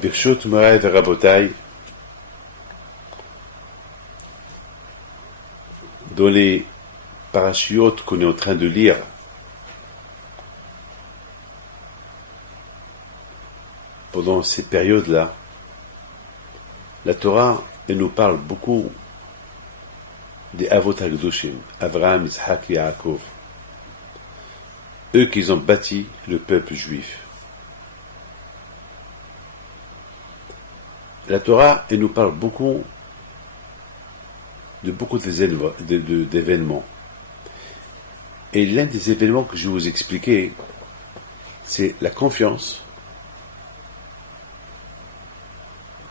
Birshot Moraï Verabotai, dans les parachiotes qu'on est en train de lire, pendant ces périodes-là, la Torah, elle nous parle beaucoup des Avot HaKadoshim, Avraham, Yitzhak et Yaakov, eux qui ont bâti le peuple juif. La Torah, elle nous parle beaucoup d'événements. Et l'un des événements que je vais vous expliquer, c'est la confiance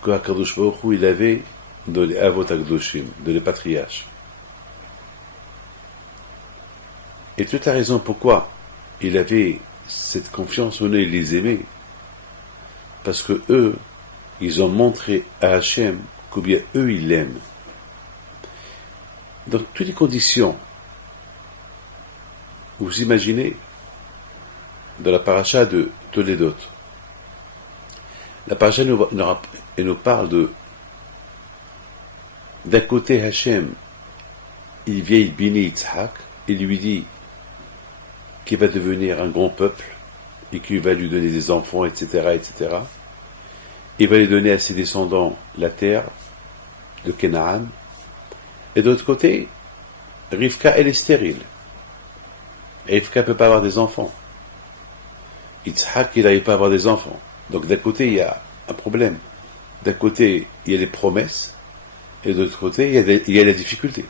que HaKadosh Baruch Hu, il avait dans les Avot HaKadoshim, dans les patriarches. Et toute la raison pourquoi il avait cette confiance, on il les aimait, parce que eux, ils ont montré à Hachem combien eux, ils l'aiment. Dans toutes les conditions, vous imaginez, dans la paracha de Toledot, la paracha elle nous parle d'un côté Hachem, il vient Bini Yitzhak, il lui dit qu'il va devenir un grand peuple, et qu'il va lui donner des enfants, etc., etc., il va lui donner à ses descendants la terre de Canaan. Et de l'autre côté, Rivka, elle est stérile. Rivka ne peut pas avoir des enfants. Yitzhak, il n'arrive pas à avoir des enfants. Donc d'un côté, il y a un problème. D'un côté, il y a les promesses, et de l'autre côté, il y a la difficulté.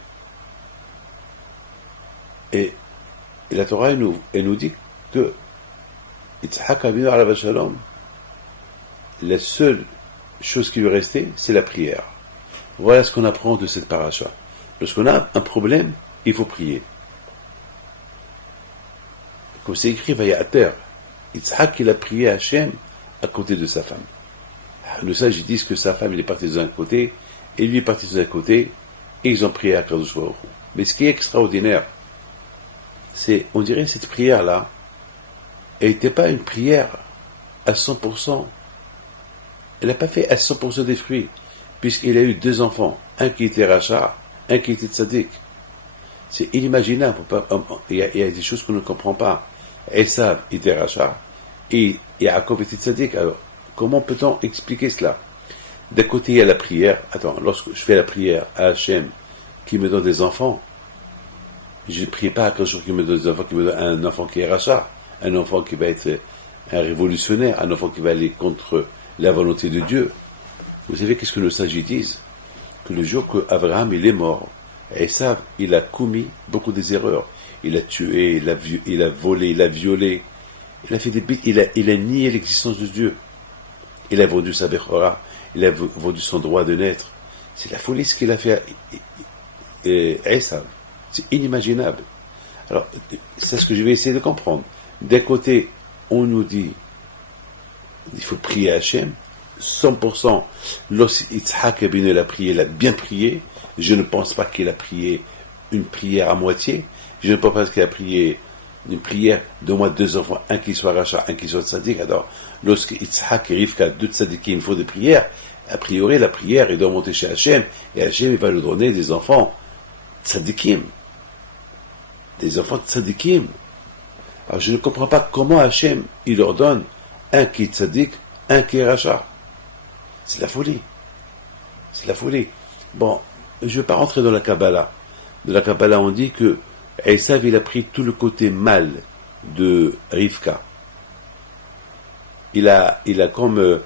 Et la Torah, elle nous dit que Yitzhak Avinu alav shalom, la seule chose qui lui restait, c'est la prière. Voilà ce qu'on apprend de cette paracha. Lorsqu'on a un problème, il faut prier. Comme c'est écrit, Vayater, Yitzhak, il a prié à Hachem à côté de sa femme. Le sage, ils disent que sa femme, il est parti de un côté, et lui est parti de un côté, et ils ont prié à Kadosh Baruch Hu. Mais ce qui est extraordinaire, c'est, on dirait, cette prière-là, elle n'était pas une prière à 100%. Elle n'a pas fait à 100% des fruits, puisqu'il a eu 2 enfants, un qui était Racha, un qui était Tzadik. C'est inimaginable. Il y a des choses qu'on ne comprend pas. Esav était Racha, et Yaakov était Tzadik. Alors, comment peut-on expliquer cela? D'un côté, il y a la prière. Attends, lorsque je fais la prière à Hachem, qui me donne des enfants, je ne prie pas à quelque chose qui me donne des enfants, qui me donne un enfant qui est Racha, un enfant qui va être un révolutionnaire, un enfant qui va aller contre la volonté de Dieu. Vous savez qu'est-ce que nos sages disent? Que le jour que Abraham il est mort, Esav, il a commis beaucoup des erreurs. Il a tué, il a volé, il a violé, il a fait des bêtises, il a nié l'existence de Dieu. Il a vendu sa Bechora, il a vendu son droit de naître. C'est la folie ce qu'il a fait à Esav. C'est inimaginable. Alors, c'est ce que je vais essayer de comprendre. D'un côté, on nous dit il faut prier à Hachem, 100%. Lorsque Yitzhak a prié, il a bien prié. Je ne pense pas qu'il a prié une prière à moitié. Je ne pense pas qu'il a prié une prière d'au moins 2 enfants, un qui soit Racha, un qui soit Tzadik. Alors, lorsque Yitzhak et Rivka, 2 Tzadikim, il faut des prières, a priori, la prière, il doit monter chez Hachem, et Hachem, il va lui donner des enfants Tzadikim. Des enfants Tzadikim. Alors, je ne comprends pas comment Hachem, il leur donne un qui est Tzadik, un qui est Racha. C'est la folie. C'est la folie. Bon, je ne vais pas rentrer dans la Kabbalah. Dans la Kabbalah, on dit que Esav, il a pris tout le côté mal de Rivka. Il a comme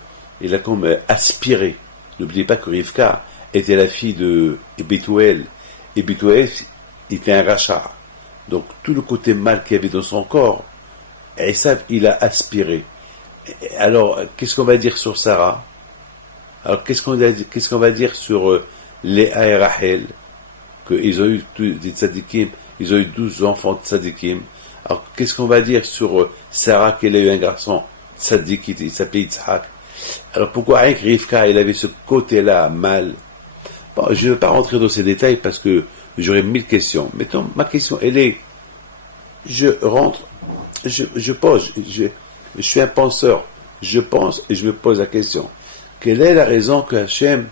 aspiré. N'oubliez pas que Rivka était la fille de Bethuel. Et Bethuel était un Racha. Donc, tout le côté mal qu'il y avait dans son corps, Esav, il a aspiré. Alors, qu'est-ce qu'on va dire sur Sarah? Alors, qu'est-ce qu'on va dire sur Léa et Rachel? Qu'ils ont eu des tzadikim, ils ont eu 12 enfants tzadikim. Alors, qu'est-ce qu'on va dire sur Sarah, qu'elle a eu un garçon tzadik, il s'appelait Yitzhak? Alors, pourquoi avec Rivka, il avait ce côté-là mal? Bon, je ne vais pas rentrer dans ces détails parce que j'aurais 1000 questions. Mettons, ma question, elle est, je pose, je suis un penseur, je pense et je me pose la question. quelle est la raison que Hachem,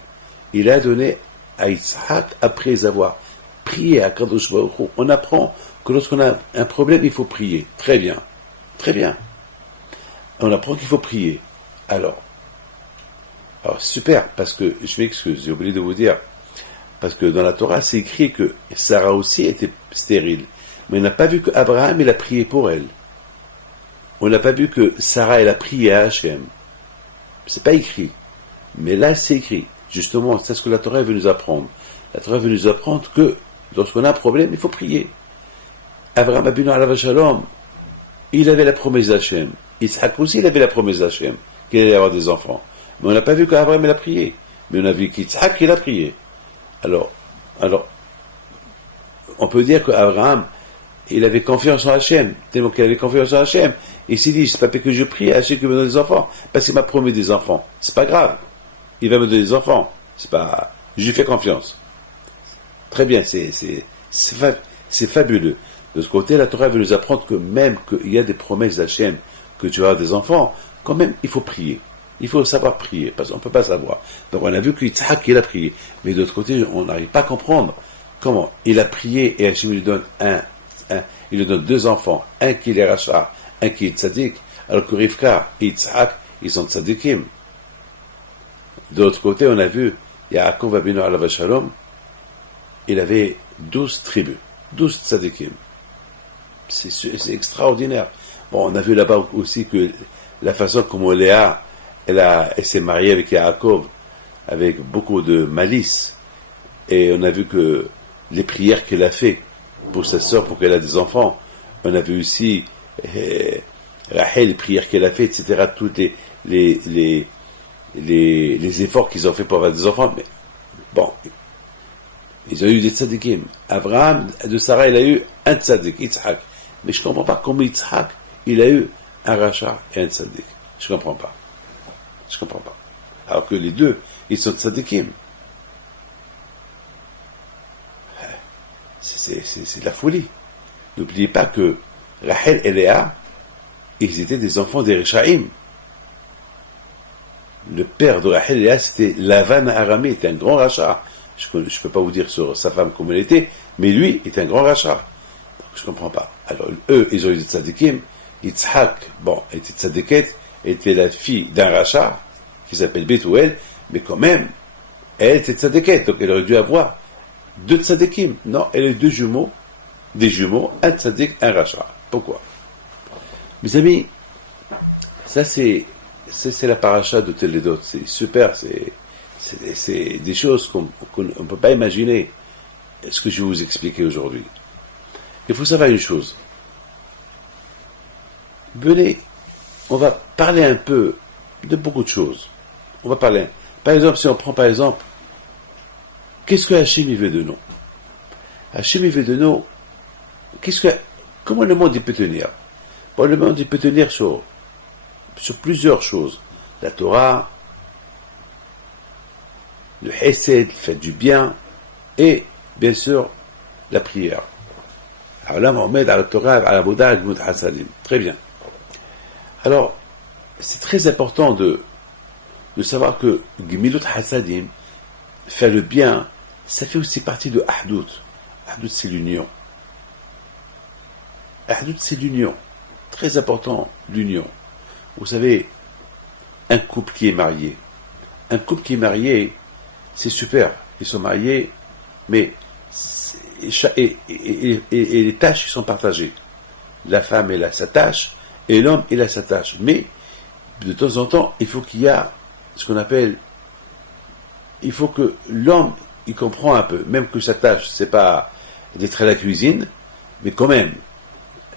il a donné à Yitzhak après avoir prié à Kadosh Baruch Hu? On apprend que lorsqu'on a un problème, il faut prier. Très bien. Très bien. On apprend qu'il faut prier. Alors super, parce que, je m'excuse, j'ai oublié de vous dire, parce que dans la Torah, c'est écrit que Sarah aussi était stérile. Mais on n'a pas vu qu'Abraham, il a prié pour elle. On n'a pas vu que Sarah, elle a prié à Hachem. C'est pas écrit. Mais là, c'est écrit. Justement, c'est ce que la Torah veut nous apprendre. La Torah veut nous apprendre que lorsqu'on a un problème, il faut prier. Abraham Abinu alav shalom, il avait la promesse d'Hachem. Yitzhak aussi, il avait la promesse d'Hachem, qu'il allait avoir des enfants. Mais on n'a pas vu qu'Abraham, il a prié. Mais on a vu qu'Yitzhak, il a prié. Alors, on peut dire qu'Abraham, il avait confiance en Hachem, tellement qu'il avait confiance en Hachem. Et il s'est dit, c'est pas que je prie à Hachem qui me donne des enfants, parce qu'il m'a promis des enfants. C'est pas grave. Il va me donner des enfants. C'est pas, je lui fais confiance. Très bien, c'est fabuleux. De ce côté, la Torah veut nous apprendre que même qu'il y a des promesses d'Hachem, que tu as des enfants, quand même, il faut prier. Il faut savoir prier, parce qu'on ne peut pas savoir. Donc on a vu qu'Yitzhak, il a prié. Mais d'autre côté, on n'arrive pas à comprendre comment il a prié et Hachem lui donne il lui donne deux enfants, un qui est Racha, un qui est Tzadik, alors que Rivka et Yitzhak, ils sont Tzadikim. De l'autre côté, on a vu Yaakov Abinu alav shalom, il avait 12 tribus, 12 Tzadikim. C'est extraordinaire. Bon, on a vu là-bas aussi que la façon comme Léa, elle s'est mariée avec Yaakov, avec beaucoup de malice. Et on a vu que les prières qu'elle a fait pour sa sœur, pour qu'elle ait des enfants. On a vu aussi Rachel, les prières qu'elle a fait, etc. Tous les efforts qu'ils ont fait pour avoir des enfants. Mais bon, ils ont eu des tzadikim. Abraham, de Sarah, il a eu un tzadik, Yitzhak. Mais je ne comprends pas comment Yitzhak, il a eu un rachat et un tzadik. Je ne comprends pas. Je ne comprends pas. Alors que les deux, ils sont tzadikim. C'est de la folie. N'oubliez pas que Rachel et Léa, ils étaient des enfants des Réchaïm. Le père de Rachel et Léa, c'était Lavan Aramé, était un grand rachat. Je ne peux pas vous dire sur sa femme comment elle était, mais lui était un grand rachat. Je ne comprends pas. Alors, eux, ils ont eu des tzadikim. Yitzhak, bon, était tzadiket, était la fille d'un rachat, qui s'appelle Bethuel, mais quand même, elle était tzadiket, donc elle aurait dû avoir deux tzadikim. Non, elle a eu des jumeaux, un tzadik, un rachat. Pourquoi? Mes amis, ça c'est la paracha de Toledot. C'est super, c'est des choses qu'on ne peut pas imaginer ce que je vais vous expliquer aujourd'hui. Il faut savoir une chose. Venez, on va parler un peu de beaucoup de choses. On va parler, par exemple, si on prend par exemple, qu'est-ce que Hachem veut de nous? Hachem veut de nous, comment le monde il peut tenir? Bon, le monde il peut tenir sur plusieurs choses. La Torah, le Hesed, le fait du bien, et bien sûr la prière. Très bien. Alors, c'est très important de savoir que Gmilut Hasadim, faire le bien, ça fait aussi partie de Ahdout. Ahdout, c'est l'union. Ahdout, c'est l'union. Très important, l'union. Vous savez, un couple qui est marié. Un couple qui est marié, c'est super. Ils sont mariés, mais et les tâches sont partagées. La femme, elle a sa tâche, et l'homme, il a sa tâche. Mais, de temps en temps, il faut qu'il y a ce qu'on appelle, il faut que l'homme, il comprend un peu, même que sa tâche, c'est pas d'être à la cuisine, mais quand même,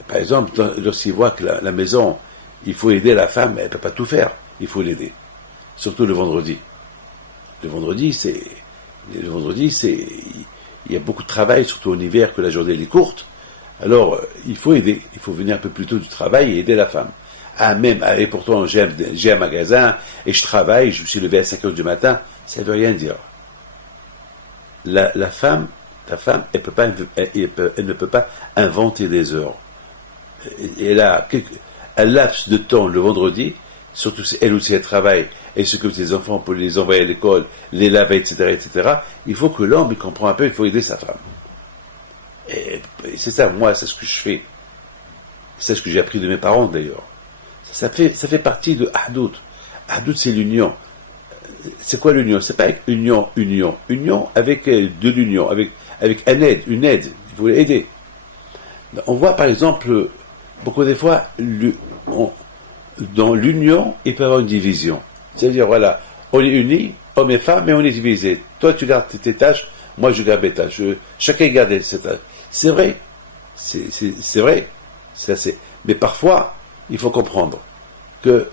par exemple, lorsqu'il voit que la maison, il faut aider la femme, elle ne peut pas tout faire, il faut l'aider. Surtout le vendredi. Le vendredi, il y a beaucoup de travail, surtout en hiver, que la journée est courte. Alors, il faut aider. Il faut venir un peu plus tôt du travail et aider la femme. Ah, même, et pourtant, j'ai un magasin, et je travaille, je me suis levé à 5 heures du matin, ça ne veut rien dire. Ta femme, elle ne peut pas inventer des heures. Elle a un laps de temps le vendredi surtout si elle aussi elle travaille, elle s'occupe des enfants pour les envoyer à l'école, les laver, etc., il faut que l'homme, il comprend un peu, il faut aider sa femme. Et c'est ça, moi, c'est ce que je fais. C'est ce que j'ai appris de mes parents, d'ailleurs. Ça fait partie de Ahdout. Ahdout, c'est l'union. C'est quoi l'union? C'est pas avec union. Union avec de l'union, avec une aide. Il faut aider. On voit, par exemple, beaucoup des fois, dans l'union, il peut y avoir une division. C'est-à-dire, voilà, on est unis, hommes et femmes, mais on est divisés. Toi, tu gardes tes tâches, moi, je garde mes tâches. Chacun garde ses tâches. C'est vrai. C'est vrai. Mais parfois, il faut comprendre que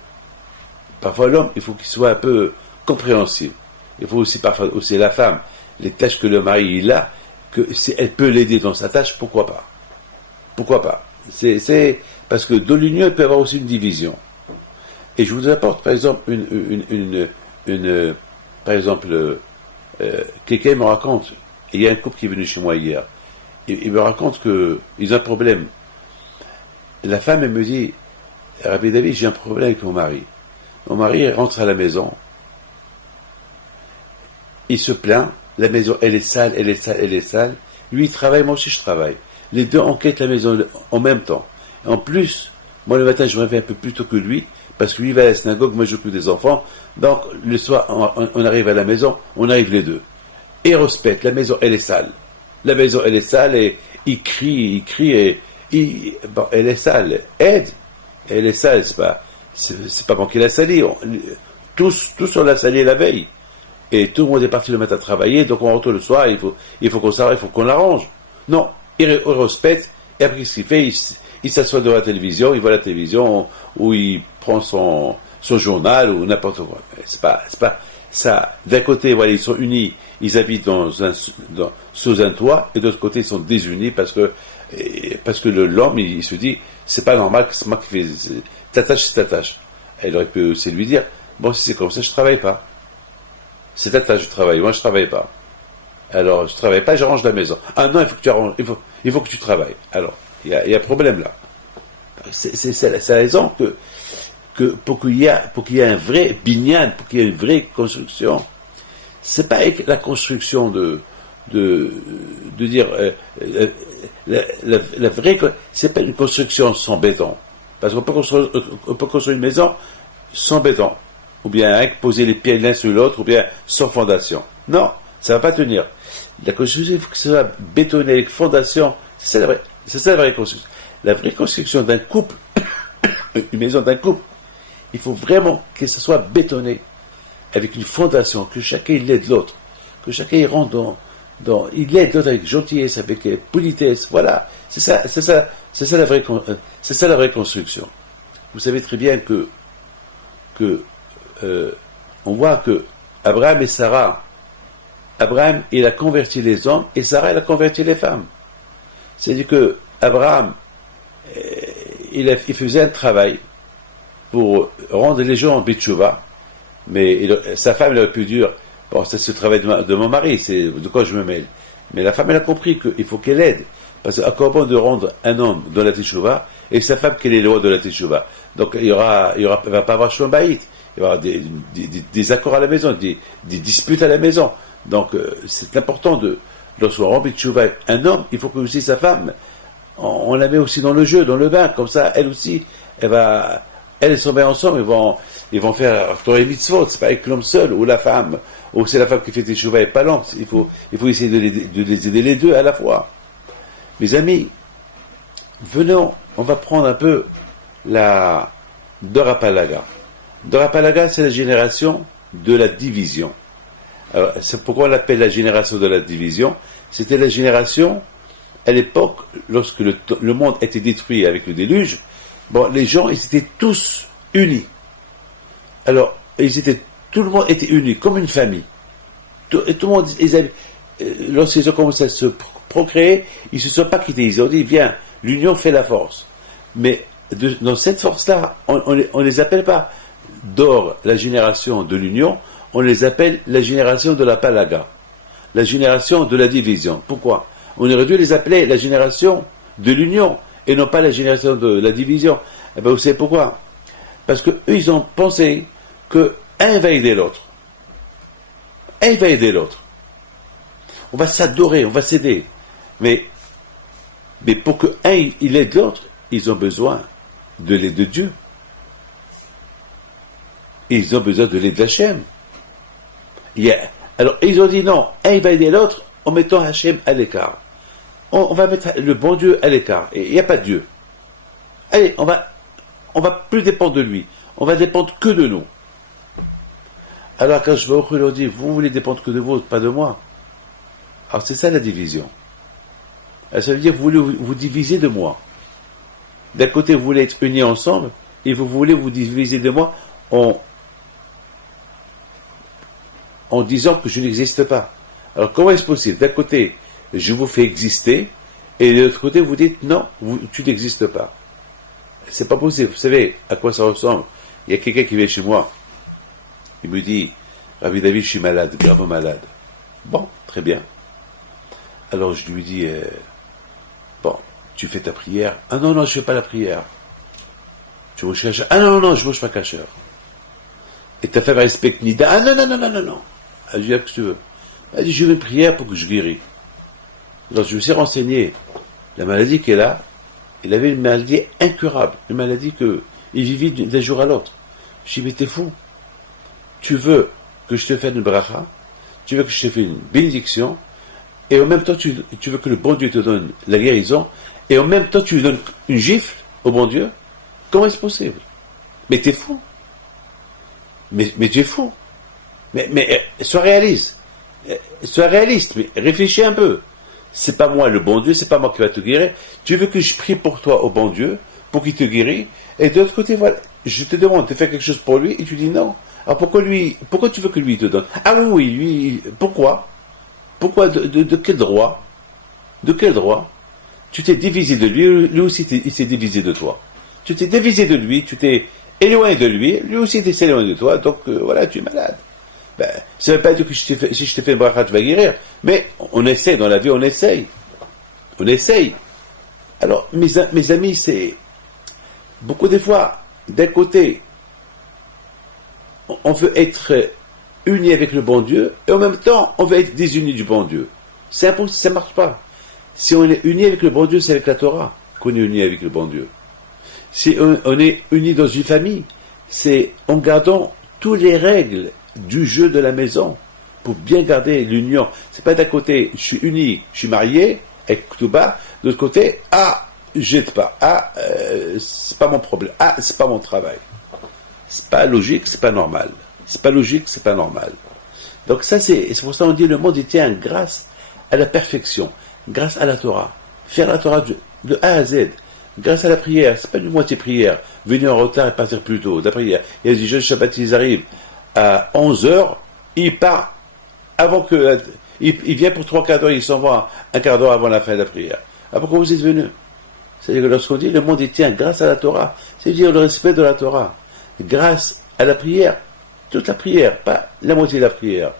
parfois l'homme, il faut qu'il soit un peu compréhensible. Il faut aussi parfois aussi la femme, les tâches que le mari il a, que si elle peut l'aider dans sa tâche, pourquoi pas? Pourquoi pas? C'est parce que dans l'union, il peut y avoir aussi une division. Et je vous apporte par exemple par exemple, quelqu'un me raconte, il y a un couple qui est venu chez moi hier, il me raconte qu'ils ont un problème. La femme, elle me dit, Rabbi David, j'ai un problème avec mon mari. Mon mari rentre à la maison, il se plaint, la maison, elle est sale. Lui, il travaille, moi aussi, je travaille. Les deux enquêtent la maison en même temps. En plus, moi, le matin, je me réveille un peu plus tôt que lui, parce que lui va à la synagogue, moi, je m'occupe des enfants. Donc, le soir, on arrive à la maison, on arrive les deux. Et respecte, la maison, elle est sale. La maison, elle est sale, et il crie, bon, elle est sale. Aide, elle est sale, c'est pas bon qu'il a sali. Tous on l'a sali la veille. Et tout le monde est parti le matin travailler, donc on retourne le soir, il faut qu'on s'arrête, il faut qu'on l'arrange. Non, il respecte, et après ce qu'il fait, il s'assoit devant la télévision, il voit la télévision, ou il prend son journal, ou n'importe quoi. C'est pas ça. D'un côté, voilà, ils sont unis, ils habitent sous un toit, et de l'autre côté, ils sont désunis parce que l'homme, il se dit, c'est pas normal que c'est moi qui fais, ta tâche, c'est ta tâche. Elle aurait pu aussi lui dire, bon, si c'est comme ça, je travaille pas. C'est ta tâche, je travaille, moi je travaille pas. Alors, je travaille pas, j'arrange la maison. Ah non, il faut que tu arranges, il faut que tu travailles. Alors, il y a un problème là. C'est la raison que pour qu'il y ait un vrai binyan, pour qu'il y ait une vraie construction, c'est pas la construction de dire la vraie, c'est pas une construction sans béton, parce qu'on peut construire une maison sans béton, ou bien avec poser les pieds l'un sur l'autre, ou bien sans fondation. Non, ça va pas tenir. La construction, il faut que ce soit bétonné avec fondation. C'est ça la vraie construction. La vraie construction d'un couple, une maison d'un couple, il faut vraiment que ce soit bétonné avec une fondation, que chacun il aide l'autre, que chacun il rentre il aide l'autre avec gentillesse, avec politesse. Voilà, c'est ça la vraie construction. Vous savez très bien que on voit que Abraham et Sarah, Abraham il a converti les hommes et Sarah elle a converti les femmes. C'est-à-dire que Abraham il faisait un travail pour rendre les gens en bitchouva, mais sa femme elle aurait pu dire, bon, c'est ce travail de mon mari, c'est de quoi je me mêle. Mais la femme elle a compris qu'il faut qu'elle aide, parce qu'à quoi bon de rendre un homme dans la teshuvah et sa femme qu'elle est loin de la teshuvah. Donc il va pas avoir shalom bayit, il va y avoir des accords à la maison, des disputes à la maison. Donc c'est important lorsqu'on rend bitchouva un homme, il faut que aussi sa femme, on la met aussi dans le jeu, dans le bain, comme ça elle aussi, elle et son mari ensemble, ils vont faire Torah et mitzvot. C'est pas avec l'homme seul, ou la femme, ou c'est la femme qui fait teshuvah et pas l'homme. Il faut essayer de les aider les deux à la fois. Mes amis, venons, on va prendre un peu la Dorapalaga. Dorapalaga, c'est la génération de la division. Alors, c'est pourquoi on l'appelle la génération de la division. C'était la génération, à l'époque, lorsque le monde était détruit avec le déluge. Bon, les gens, ils étaient tous unis. Alors, tout le monde était uni, comme une famille. Tout le monde, lorsqu'ils ont commencé à se procréer, ils ne se sont pas quittés. Ils ont dit, viens, l'union fait la force. Mais dans cette force-là, on les appelle pas d'or, la génération de l'union, on les appelle la génération de la palaga, la génération de la division. Pourquoi? On aurait dû les appeler la génération de l'union, et non pas la génération de la division. Eh bien, vous savez pourquoi? Parce que eux, ils ont pensé que un va aider l'autre. Un va aider l'autre. On va s'adorer, on va s'aider. Mais pour que un il aide l'autre, ils ont besoin de l'aide de Dieu. Ils ont besoin de l'aide d'Hachem. Alors, ils ont dit non, un va aider l'autre en mettant Hachem à l'écart. On va mettre le bon Dieu à l'écart. Et il n'y a pas de Dieu. Allez, on va plus dépendre de lui. On va dépendre que de nous. Alors, quand je vais leur dire, vous voulez dépendre que de vous, pas de moi. Alors, c'est ça la division. Alors, ça veut dire que vous voulez vous diviser de moi. D'un côté, vous voulez être unis ensemble, et vous voulez vous diviser de moi en disant que je n'existe pas. Alors, comment est-ce possible? D'un côté, je vous fais exister, et de l'autre côté, vous dites, non, tu n'existes pas. C'est pas possible. Vous savez à quoi ça ressemble? Il y a quelqu'un qui vient chez moi. Il me dit, Rabbi David, je suis malade, gravement malade. Bon, très bien. Alors je lui dis, bon, tu fais ta prière? Ah non, je fais pas la prière. Tu manges cachère? Ah non, je mange pas cachère. Et ta femme respecte Nida? Ah non. Elle dit, qu'est-ce que tu veux? Elle dit, je veux une prière pour que je guéris. Alors je me suis renseigné. La maladie qu'elle a, il avait une maladie incurable. Une maladie qu'il vivait d'un jour à l'autre. Je dis, mais t'es fou. Tu veux que je te fasse une bracha, tu veux que je te fasse une bénédiction, et en même temps tu veux que le bon Dieu te donne la guérison, et en même temps tu lui donnes une gifle au bon Dieu? Comment est-ce possible? Mais t'es fou. Mais tu es fou. Mais sois réaliste. Sois réaliste, mais réfléchis un peu. C'est pas moi le bon Dieu, c'est pas moi qui va te guérir. Tu veux que je prie pour toi au bon Dieu, pour qu'il te guérisse, et de l'autre côté, voilà, je te demande de faire quelque chose pour lui, et tu dis non. Alors pourquoi tu veux que lui te donne? Ah oui, lui, pourquoi? Pourquoi, de quel droit? De quel droit? Tu t'es divisé de lui, lui aussi il s'est divisé de toi. Tu t'es divisé de lui, tu t'es éloigné de lui, lui aussi il s'est éloigné de toi, donc voilà, tu es malade. Ça ne veut pas dire que si je te fais une bracha, tu vas guérir, mais on essaie dans la vie, on essaye. On essaye. Alors, mes amis, c'est beaucoup des fois, d'un côté, on veut être unis avec le bon Dieu, et en même temps, on veut être désunis du bon Dieu. C'est impossible, ça ne marche pas. Si on est uni avec le bon Dieu, c'est avec la Torah qu'on est uni avec le bon Dieu. Si on est uni dans une famille, c'est en gardant toutes les règles du jeu de la maison pour bien garder l'union. C'est pas d'un côté, je suis uni, je suis marié avec Ktouba, de l'autre côté, j'aide pas, c'est pas mon problème, c'est pas mon travail. C'est pas logique, c'est pas normal. C'est pas logique, c'est pas normal. Donc ça, c'est pour ça qu'on dit le monde il tient grâce à la perfection, grâce à la Torah. Faire la Torah de A à Z, grâce à la prière. C'est pas du moitié prière, venir en retard et partir plus tôt. La prière. Il y a des jeunes Shabbat, ils arrivent à 11h, il part avant que... Il vient pour 3 quarts d'heure, il s'en va un quart d'heure avant la fin de la prière. Pourquoi vous êtes venus? C'est-à-dire que lorsqu'on dit le monde il tient grâce à la Torah, c'est-à-dire le respect de la Torah. Grâce à la prière, toute la prière, pas la moitié de la prière.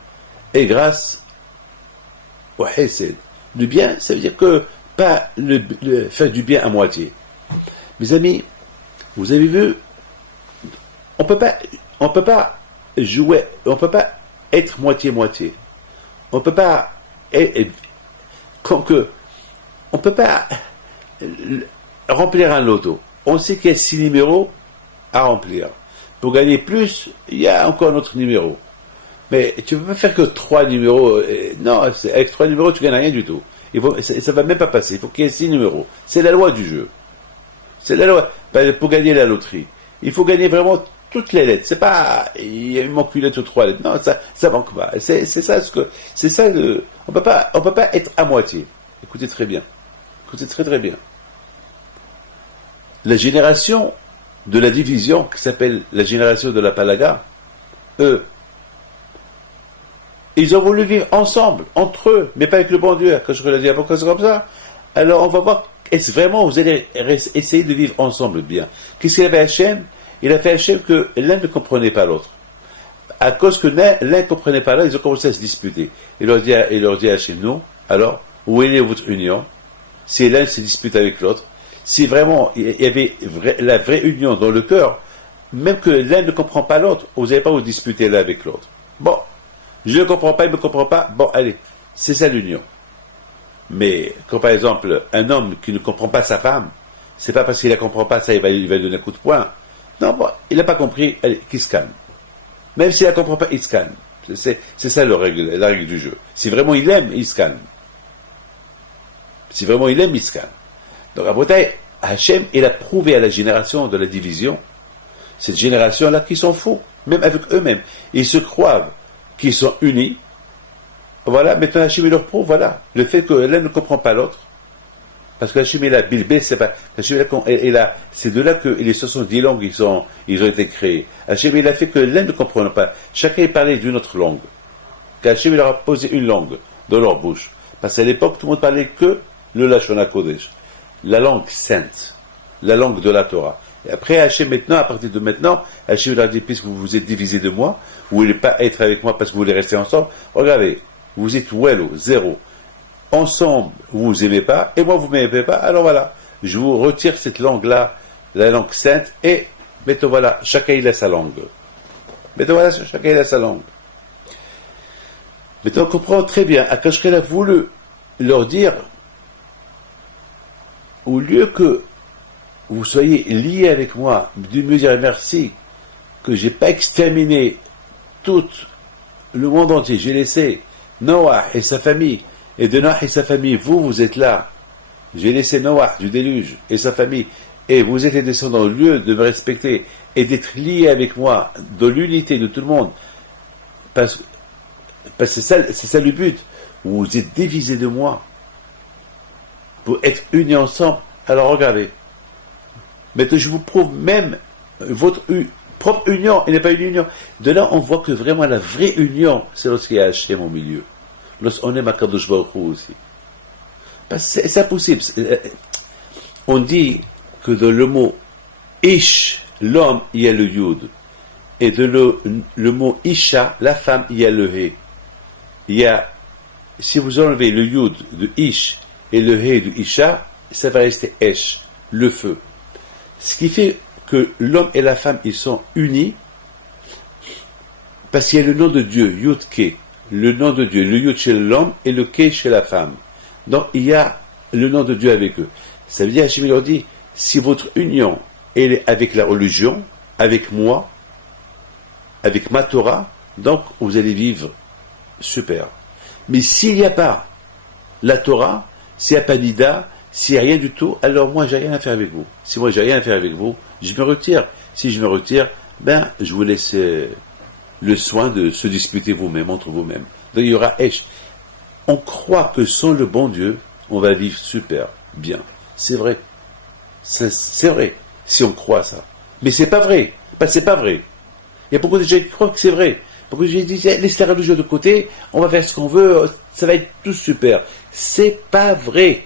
Et grâce au hesed. Du bien, ça veut dire que pas faire du bien à moitié. Mes amis, vous avez vu, on peut pas jouer, on peut pas être moitié-moitié. On peut pas on peut pas remplir un loto. On sait qu'il y a 6 numéros à remplir. Pour gagner plus, il y a encore un autre numéro. Mais tu ne peux pas faire que 3 numéros. Non, avec 3 numéros, tu ne gagnes rien du tout. Ça ne va même pas passer. Il faut qu'il y ait 6 numéros. C'est la loi du jeu. C'est la loi. Pour gagner la loterie, il faut gagner vraiment toutes les lettres. C'est pas, il manque une lettre ou 3 lettres. Non, ça manque pas. C'est ça on peut pas être à moitié. Écoutez très bien. Écoutez très très bien. La génération de la division, qui s'appelle la génération de la Palaga, eux, ils ont voulu vivre ensemble, entre eux, mais pas avec le bon Dieu. Quand je leur dis pourquoi c'est comme ça, alors on va voir, est-ce vraiment vous allez essayer de vivre ensemble bien? Qu'est-ce qu'il a fait Hachem? Il a fait Hachem que l'un ne comprenait pas l'autre. À cause que l'un ne comprenait pas l'autre, ils ont commencé à se disputer. Il leur dit à Hachem, non, alors, où est votre union? Si l'un se dispute avec l'autre, si vraiment il y avait la vraie union dans le cœur, même que l'un ne comprend pas l'autre, vous n'allez pas vous disputer l'un avec l'autre. Bon, je ne comprends pas, il ne me comprend pas, bon, allez, c'est ça l'union. Mais quand par exemple, un homme qui ne comprend pas sa femme, c'est pas parce qu'il ne la comprend pas, ça, il va lui donner un coup de poing. Non, bon, il n'a pas compris, allez, qu'il se calme. Même s'il ne la comprend pas, il se calme. C'est ça la règle du jeu. Si vraiment il aime, il se calme. Si vraiment il aime, il se calme. Donc après, Hachem, il a prouvé à la génération de la division, cette génération-là, qui sont faux, même avec eux-mêmes. Ils se croient qu'ils sont unis. Voilà, maintenant Hachem, il leur prouve, voilà, le fait que l'un ne comprend pas l'autre. Parce que Hachem, il a Bilbé, c'est pas. Hachem, c'est de là que les 70 langues, ils ont été créées. Hachem, il a fait que l'un ne comprenne pas. Chacun parlait d'une autre langue. Hachem, il leur a posé une langue dans leur bouche. Parce qu'à l'époque, tout le monde parlait que le Lashon HaKodesh. La langue sainte. La langue de la Torah. Et après, Hachem, maintenant, à partir de maintenant, Hachem leur a dit, puisque vous vous êtes divisés de moi, vous ne voulez pas être avec moi parce que vous voulez rester ensemble, regardez, vous êtes wello, zéro. Ensemble, vous vous aimez pas, et moi, vous m'aimez pas, alors voilà, je vous retire cette langue-là, la langue sainte, et mettons voilà, chacun il a sa langue. Mettons voilà, chacun il a sa langue. Maintenant, on comprend très bien, Akashkel a voulu leur dire, au lieu que vous soyez liés avec moi, de me dire merci, que j'ai pas exterminé tout le monde entier, j'ai laissé Noah et sa famille, et de Noah et sa famille, vous êtes là. J'ai laissé Noah du déluge et sa famille, et vous êtes les descendants, au lieu de me respecter et d'être liés avec moi, de l'unité de tout le monde, parce que c'est ça le but. Vous êtes divisés de moi pour être unis ensemble. Alors regardez. Maintenant, je vous prouve même votre propre union, et n'est pas une union. De là, on voit que vraiment la vraie union, c'est lorsqu'il y a Hachem au milieu. Lorsqu'on aime Akadosh Baruch Hu aussi. Parce que c'est impossible. On dit que dans le mot Ish, l'homme, il y a le Yud. Et de le mot Isha, la femme, il y a le He. Il y a, si vous enlevez le Yud de Ish et le He de Isha, ça va rester Esh, le feu. Ce qui fait que l'homme et la femme, ils sont unis, parce qu'il y a le nom de Dieu, Yud-Ke, le nom de Dieu, le Yud chez l'homme et le Ke chez la femme. Donc il y a le nom de Dieu avec eux. Ça veut dire, Hachem leur dit, si votre union elle est avec la religion, avec moi, avec ma Torah, donc vous allez vivre super. Mais s'il n'y a pas la Torah, s'il n'y a pas Nida, s'il n'y a rien du tout, alors moi j'ai rien à faire avec vous. Si moi j'ai rien à faire avec vous, je me retire. Si je me retire, ben je vous laisse le soin de se disputer vous-même, entre vous-même. Donc il y aura Esh. On croit que sans le bon Dieu, on va vivre super, bien. C'est vrai. C'est vrai, si on croit ça. Mais c'est pas vrai. C'est pas vrai. Il y a beaucoup de gens qui croient que c'est vrai. Beaucoup de gens disent, laisse la religion de côté, on va faire ce qu'on veut, ça va être tout super. C'est pas vrai.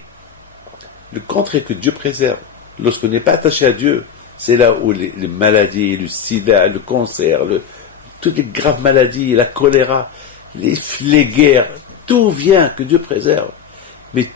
Le contraire que Dieu préserve. Lorsqu'on n'est pas attaché à Dieu, c'est là où les maladies, le sida, le cancer, toutes les graves maladies, la choléra, les guerres, tout vient que Dieu préserve. Mais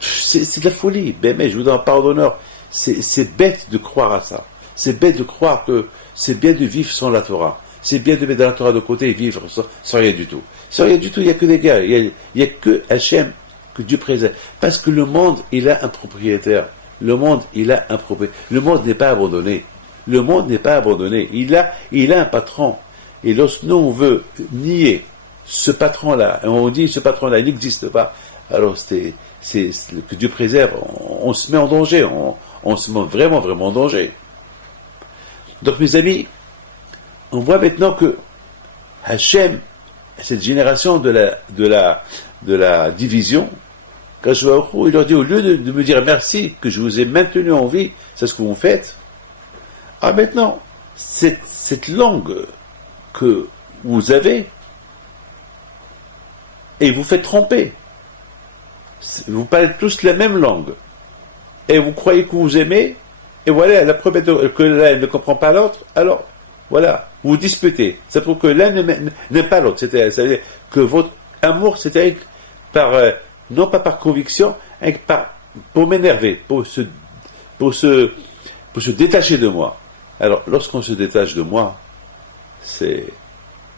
c'est de la folie. Ben, mais je vous donne part d'honneur. C'est bête de croire à ça. C'est bête de croire que c'est bien de vivre sans la Torah. C'est bien de mettre la Torah de côté et vivre sans rien du tout. Sans rien du tout, il n'y a que des guerres. Il n'y a que Hachem que Dieu préserve. Parce que le monde, il a un propriétaire. Le monde, il a un propriétaire. Le monde n'est pas abandonné. Le monde n'est pas abandonné. Il a un patron. Et lorsque nous, on veut nier ce patron-là, on dit ce patron-là, il n'existe pas, alors c'est que Dieu préserve, on se met en danger, on se met vraiment, vraiment en danger. Donc, mes amis, on voit maintenant que Hachem, cette génération de la division, quand je vois il leur dit, au lieu de me dire merci, que je vous ai maintenu en vie, c'est ce que vous faites. Ah, maintenant, cette langue que vous avez, et vous faites tromper. Vous parlez tous la même langue. Et vous croyez que vous aimez, et voilà, la preuve que l'un ne comprend pas l'autre, alors, voilà, vous disputez. Ça prouve que l'un n'aime pas l'autre. C'est-à-dire que votre amour, c'est-à-dire non pas par conviction, pour m'énerver, pour se détacher de moi. Alors, lorsqu'on se détache de moi, c'est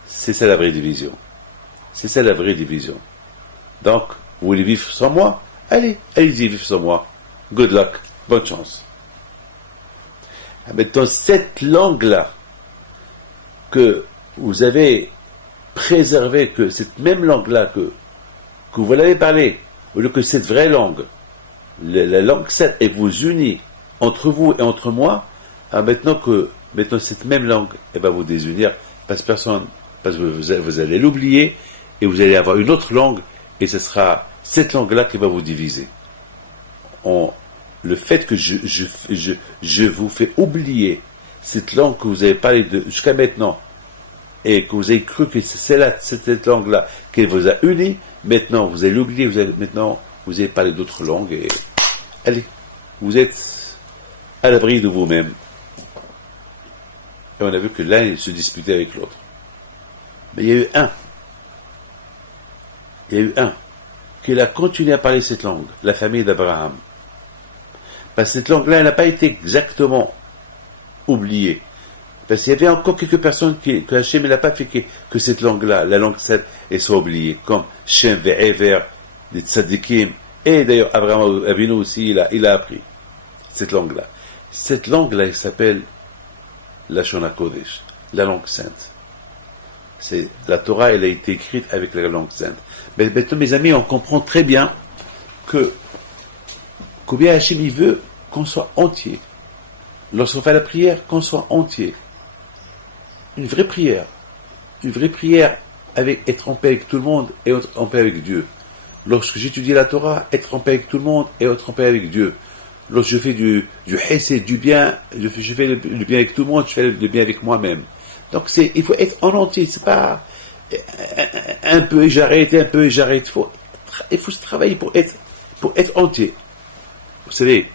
ça la vraie division. C'est ça la vraie division. Donc, vous voulez vivre sans moi? Allez-y, vivre sans moi. Good luck, bonne chance. Maintenant, cette langue-là, que vous avez préservée, que cette même langue-là, que vous l'avez parlée, au lieu que cette vraie langue, la langue sainte, et vous unit entre vous et entre moi, maintenant cette même langue, elle va vous désunir, parce que vous allez l'oublier, et vous allez avoir une autre langue, et ce sera cette langue-là qui va vous diviser. Le fait que je vous fais oublier cette langue que vous avez parlé jusqu'à maintenant, et que vous avez cru que c'est cette langue-là qui vous a unis, maintenant vous allez l'oublier, maintenant vous avez parlé d'autres langues, et allez, vous êtes à l'abri de vous-même. Et on a vu que l'un il se disputait avec l'autre. Mais il y a eu un qui a continué à parler cette langue, la famille d'Abraham. Parce que cette langue-là, elle n'a pas été exactement oubliée. Parce qu'il y avait encore quelques personnes que Hachem n'a pas fait que cette langue-là, la langue sainte, elle soit oubliée, comme Shem ve'Ever, les tzadikim, et d'ailleurs Abraham Avinu aussi, il a appris cette langue-là. Cette langue-là, elle s'appelle la Shona Kodesh, la langue sainte. La Torah, elle a été écrite avec la langue sainte. Mais maintenant, mes amis, on comprend très bien que combien Hachem il veut qu'on soit entier. Lorsqu'on fait la prière, qu'on soit entier. Une vraie prière avec être en paix avec tout le monde et être en paix avec Dieu. Lorsque j'étudie la Torah, être en paix avec tout le monde et être en paix avec Dieu. Lorsque je fais du hesed, du bien, je fais le bien avec tout le monde, je fais le bien avec moi-même. Donc il faut être en entier, c'est pas un peu et j'arrête. Il faut se travailler pour être entier. Vous savez,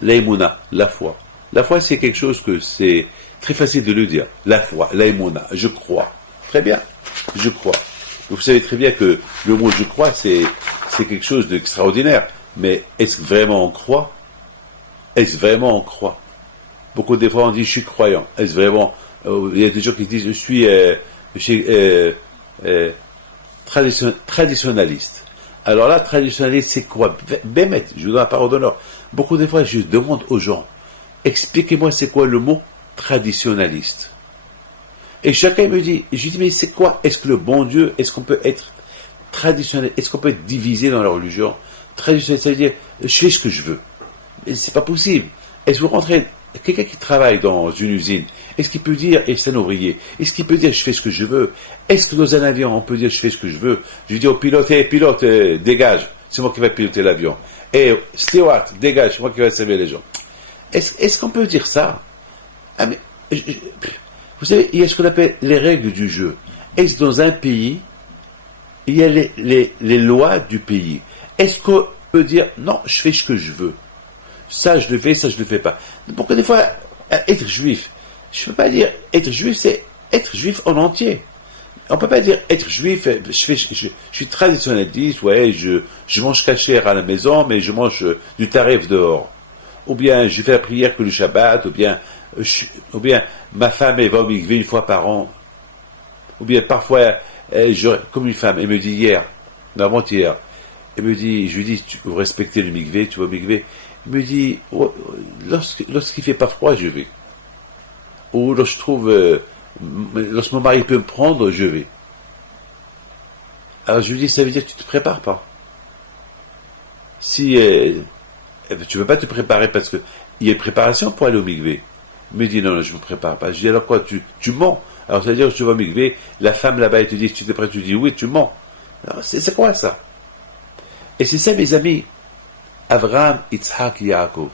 l'aïmouna, la foi. La foi, c'est quelque chose que c'est très facile de le dire. La foi, l'aïmouna, je crois. Très bien, je crois. Vous savez très bien que le mot je crois, c'est quelque chose d'extraordinaire. Mais est-ce que vraiment on croit? Est-ce vraiment on croit? Beaucoup de fois on dit je suis croyant. Est-ce vraiment? Il y a des gens qui disent je suis traditionnaliste. Alors là, traditionnaliste, c'est quoi? Bémet, je vous donne la parole d'honneur. Beaucoup de fois, je demande aux gens, expliquez-moi c'est quoi le mot traditionnaliste. Et chacun me dit, je dis, mais c'est quoi? Est-ce que le bon Dieu, est-ce qu'on peut être traditionnel? Est-ce qu'on peut être divisé dans la religion? Traditionnel, ça veut dire, je fais ce que je veux. Mais c'est pas possible. Est-ce que vous rentrez, quelqu'un qui travaille dans une usine, est-ce qu'il peut dire, et c'est un ouvrier, est-ce qu'il peut dire je fais ce que je veux? Est-ce que dans un avion on peut dire je fais ce que je veux? Je dis au pilote, pilote, dégage, c'est moi qui vais piloter l'avion. Et steward, dégage, c'est moi qui vais servir les gens. Est-ce qu'on peut dire ça? Ah mais, vous savez, il y a ce qu'on appelle les règles du jeu. Est-ce que dans un pays, il y a les lois du pays? Est-ce qu'on peut dire non, je fais ce que je veux? Ça je le fais, ça je le fais pas. Pourquoi des fois, être juif, je ne peux pas dire être juif, c'est être juif en entier. On ne peut pas dire être juif, je suis traditionnaliste, ouais, je mange cachère à la maison, mais je mange du tarif dehors. Ou bien je fais la prière que le Shabbat, ou bien ma femme elle va au mikvé une fois par an. Ou bien parfois, comme une femme, elle me dit hier, avant-hier, elle me dit, je lui dis, vous respectez le mikvé, tu vas au mikvé. Elle me dit, oh, lorsqu'il fait pas froid, je vais. Ou lorsque lorsque mon mari peut me prendre, je vais. Alors je lui dis, ça veut dire que tu te prépares pas. Si tu ne veux pas te préparer parce que il y a une préparation pour aller au mikvé. Il me dit, non, je ne me prépare pas. Je dis, alors quoi, tu mens. Alors ça veut dire que tu vas au mikvé, la femme là-bas, elle te dit, tu t'es prêt, tu dis, oui, tu mens. Alors, c'est quoi ça? Et c'est ça, mes amis. Abraham, Yitzhak, Yaakov.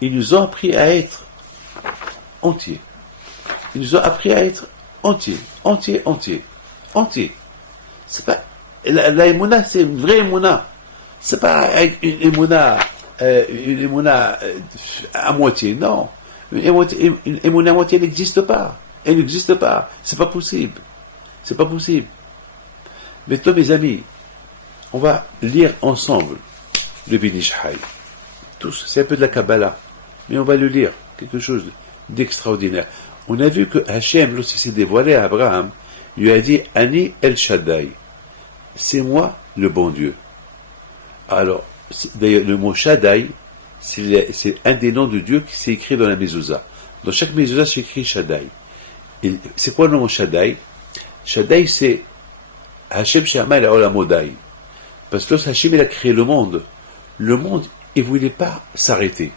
Ils nous ont appris à être entiers. Ils nous ont appris à être entiers. C'est pas, la émouna, c'est une vraie émouna. C'est pas une émouna à moitié, non. Une émouna à moitié n'existe pas. Elle n'existe pas. C'est pas possible. Maintenant, mes amis, on va lire ensemble le Ben Ish Chai. Tous, c'est un peu de la Kabbalah, mais on va le lire. quelque chose d'extraordinaire. On a vu que Hachem, lorsqu'il s'est dévoilé à Abraham, lui a dit Ani El Shaddai, c'est moi le bon Dieu. Alors, d'ailleurs, le mot Shaddai, c'est un des noms de Dieu qui s'est écrit dans la Mezouza. Dans chaque Mezouza, c'est écrit Shaddai. Et c'est quoi le nom Shaddai? Shaddai, c'est Hachem Shama el Olamodai. Parce que lorsque Hachem il a créé le monde, il ne voulait pas s'arrêter.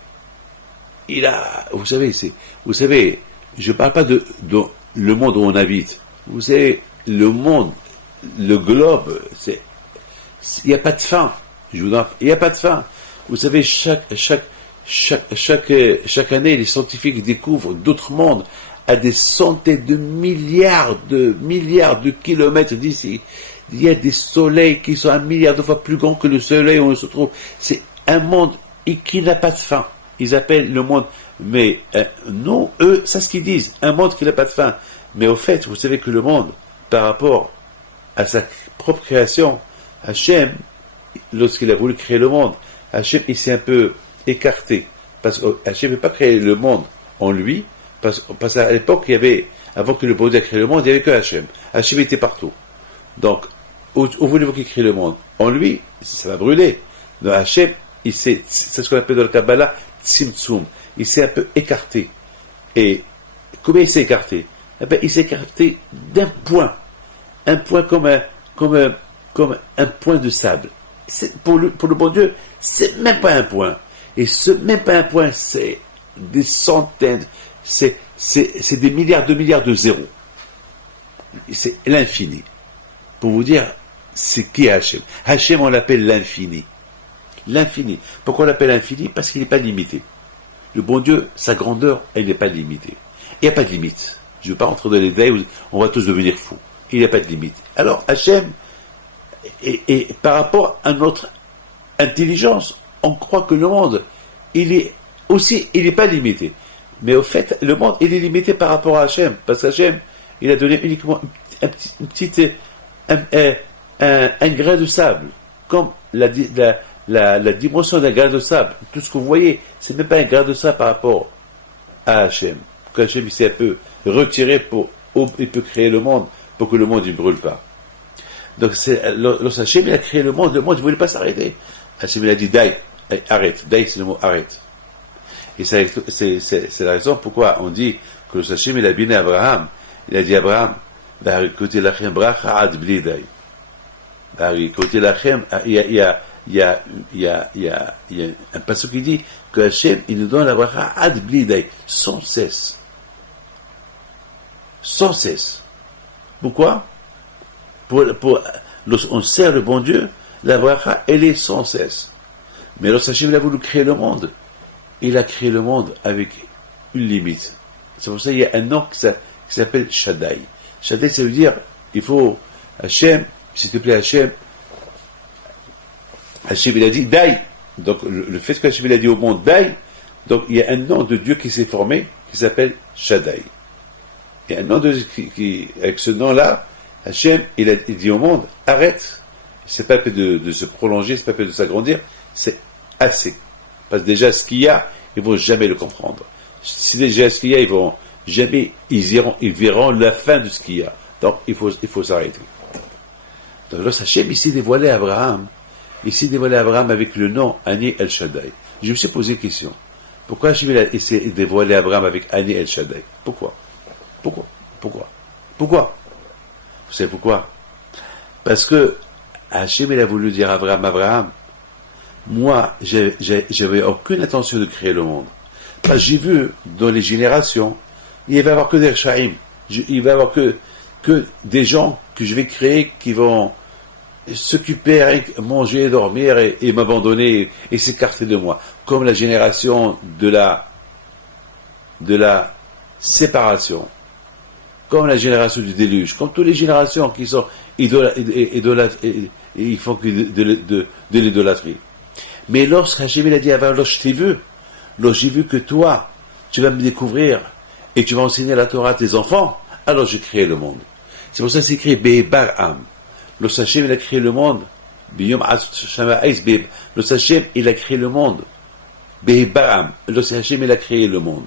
Vous savez, je ne parle pas de le monde où on habite. Vous savez, le monde, le globe, il n'y a pas de fin. Il n'y a pas de fin. Vous savez, chaque année, les scientifiques découvrent d'autres mondes à des centaines de milliards de kilomètres d'ici. Il y a des soleils qui sont 1 milliard de fois plus grands que le soleil où on se trouve. C'est un monde qui n'a pas de fin. Ils appellent le monde, mais non, eux, c'est ce qu'ils disent, un monde qui n'a pas de fin. Mais au fait, vous savez que le monde, par rapport à sa propre création, Hachem, lorsqu'il a voulu créer le monde, Hachem, il s'est un peu écarté. Parce que Hachem ne veut pas créer le monde en lui, parce qu'à l'époque, avant que le bon Dieu ait créé le monde, il n'y avait que Hachem. Hachem était partout. Donc, où voulez-vous qu'il crée le monde? En lui, ça va brûler. Donc Hachem, c'est ce qu'on appelle dans le Kabbalah, Tzimtzum. Il s'est un peu écarté. Et comment il s'est écarté? Eh bien, il s'est écarté d'un point. Un point comme un point de sable. Pour le bon Dieu, c'est même pas un point. Et même pas un point, c'est des centaines, c'est des milliards de zéros. C'est l'infini. Pour vous dire, c'est qui Hachem? Hachem, on l'appelle l'infini. L'infini. Pourquoi on l'appelle infini? Parce qu'il n'est pas limité. Le bon Dieu, sa grandeur, elle n'est pas limitée. Il n'y a pas de limite. Je ne veux pas rentrer dans les détails où on va tous devenir fous. Il n'y a pas de limite. Alors, Hachem, et par rapport à notre intelligence, on croit que le monde, il n'est pas limité. Mais au fait, le monde, il est limité par rapport à Hachem. Parce qu'Hachem, il a donné uniquement un grain de sable. Comme la dimension d'un grain de sable. Tout ce que vous voyez, ce n'est même pas un grain de sable par rapport à Hachem. Quand Hachem il s'est un peu retiré il peut créer le monde pour que le monde ne brûle pas. Donc, lorsque Hachem il a créé le monde ne voulait pas s'arrêter. Hachem il a dit Dai, arrête. Dai, c'est le mot arrête. Et c'est la raison pourquoi on dit que lorsque Hachem il a béni Abraham, il a dit à Abraham, côté lachem bracha ad bli dai. Côté lachem, il y a un passage qui dit que Hachem il nous donne la bracha ad bli dai, sans cesse. Sans cesse. Pourquoi? Lorsqu'on sert le bon Dieu, la bracha, elle est sans cesse. Mais lorsque Hachem a voulu créer le monde, il a créé le monde avec une limite. C'est pour ça qu'il y a un nom qui s'appelle Shaddai. Shaddai, ça veut dire, il faut, Hachem, s'il te plaît Hachem, Hachem il a dit Dai. Donc le fait que Hachem il a dit au monde Dai, donc il y a un nom de Dieu qui s'est formé, qui s'appelle Shaddai. Il y a un nom de Dieu avec ce nom-là, Hachem, il dit au monde, arrête. C'est pas fait de se prolonger, c'est pas fait de s'agrandir, c'est assez. Parce que déjà, ce qu'il y a, ils vont jamais le comprendre. Si déjà ce qu'il y a, ils verront la fin de ce qu'il y a. Donc, il faut s'arrêter. Donc, là, Hachem, il s'est dévoilé à Abraham. Il s'est dévoilé à Abraham avec le nom Ani El Shaddai. Je me suis posé une question. Pourquoi Hachem, il s'est dévoilé à Abraham avec Ani El Shaddai? Pourquoi? Vous savez pourquoi? Parce que Hachem, il a voulu dire à Abraham, moi, j'avais aucune intention de créer le monde. Parce que j'ai vu dans les générations, il va y avoir que des Rechaim. Il va y avoir que des gens que je vais créer qui vont s'occuper, manger, dormir et m'abandonner et s'écarter de moi. Comme la génération de la séparation. Comme la génération du déluge, comme toutes les générations qui sont ils font de l'idolâtrie. Mais lorsque Hachem a dit avant, lorsque je t'ai vu, lorsque j'ai vu que toi, tu vas me découvrir et tu vas enseigner la Torah à tes enfants, alors j'ai créé le monde. C'est pour ça que c'est écrit Be'bar'am. Lorsque Hachem a créé le monde, lorsque Hachem il a créé le monde, Be'bar'am. Lorsque Hachem il a créé le monde.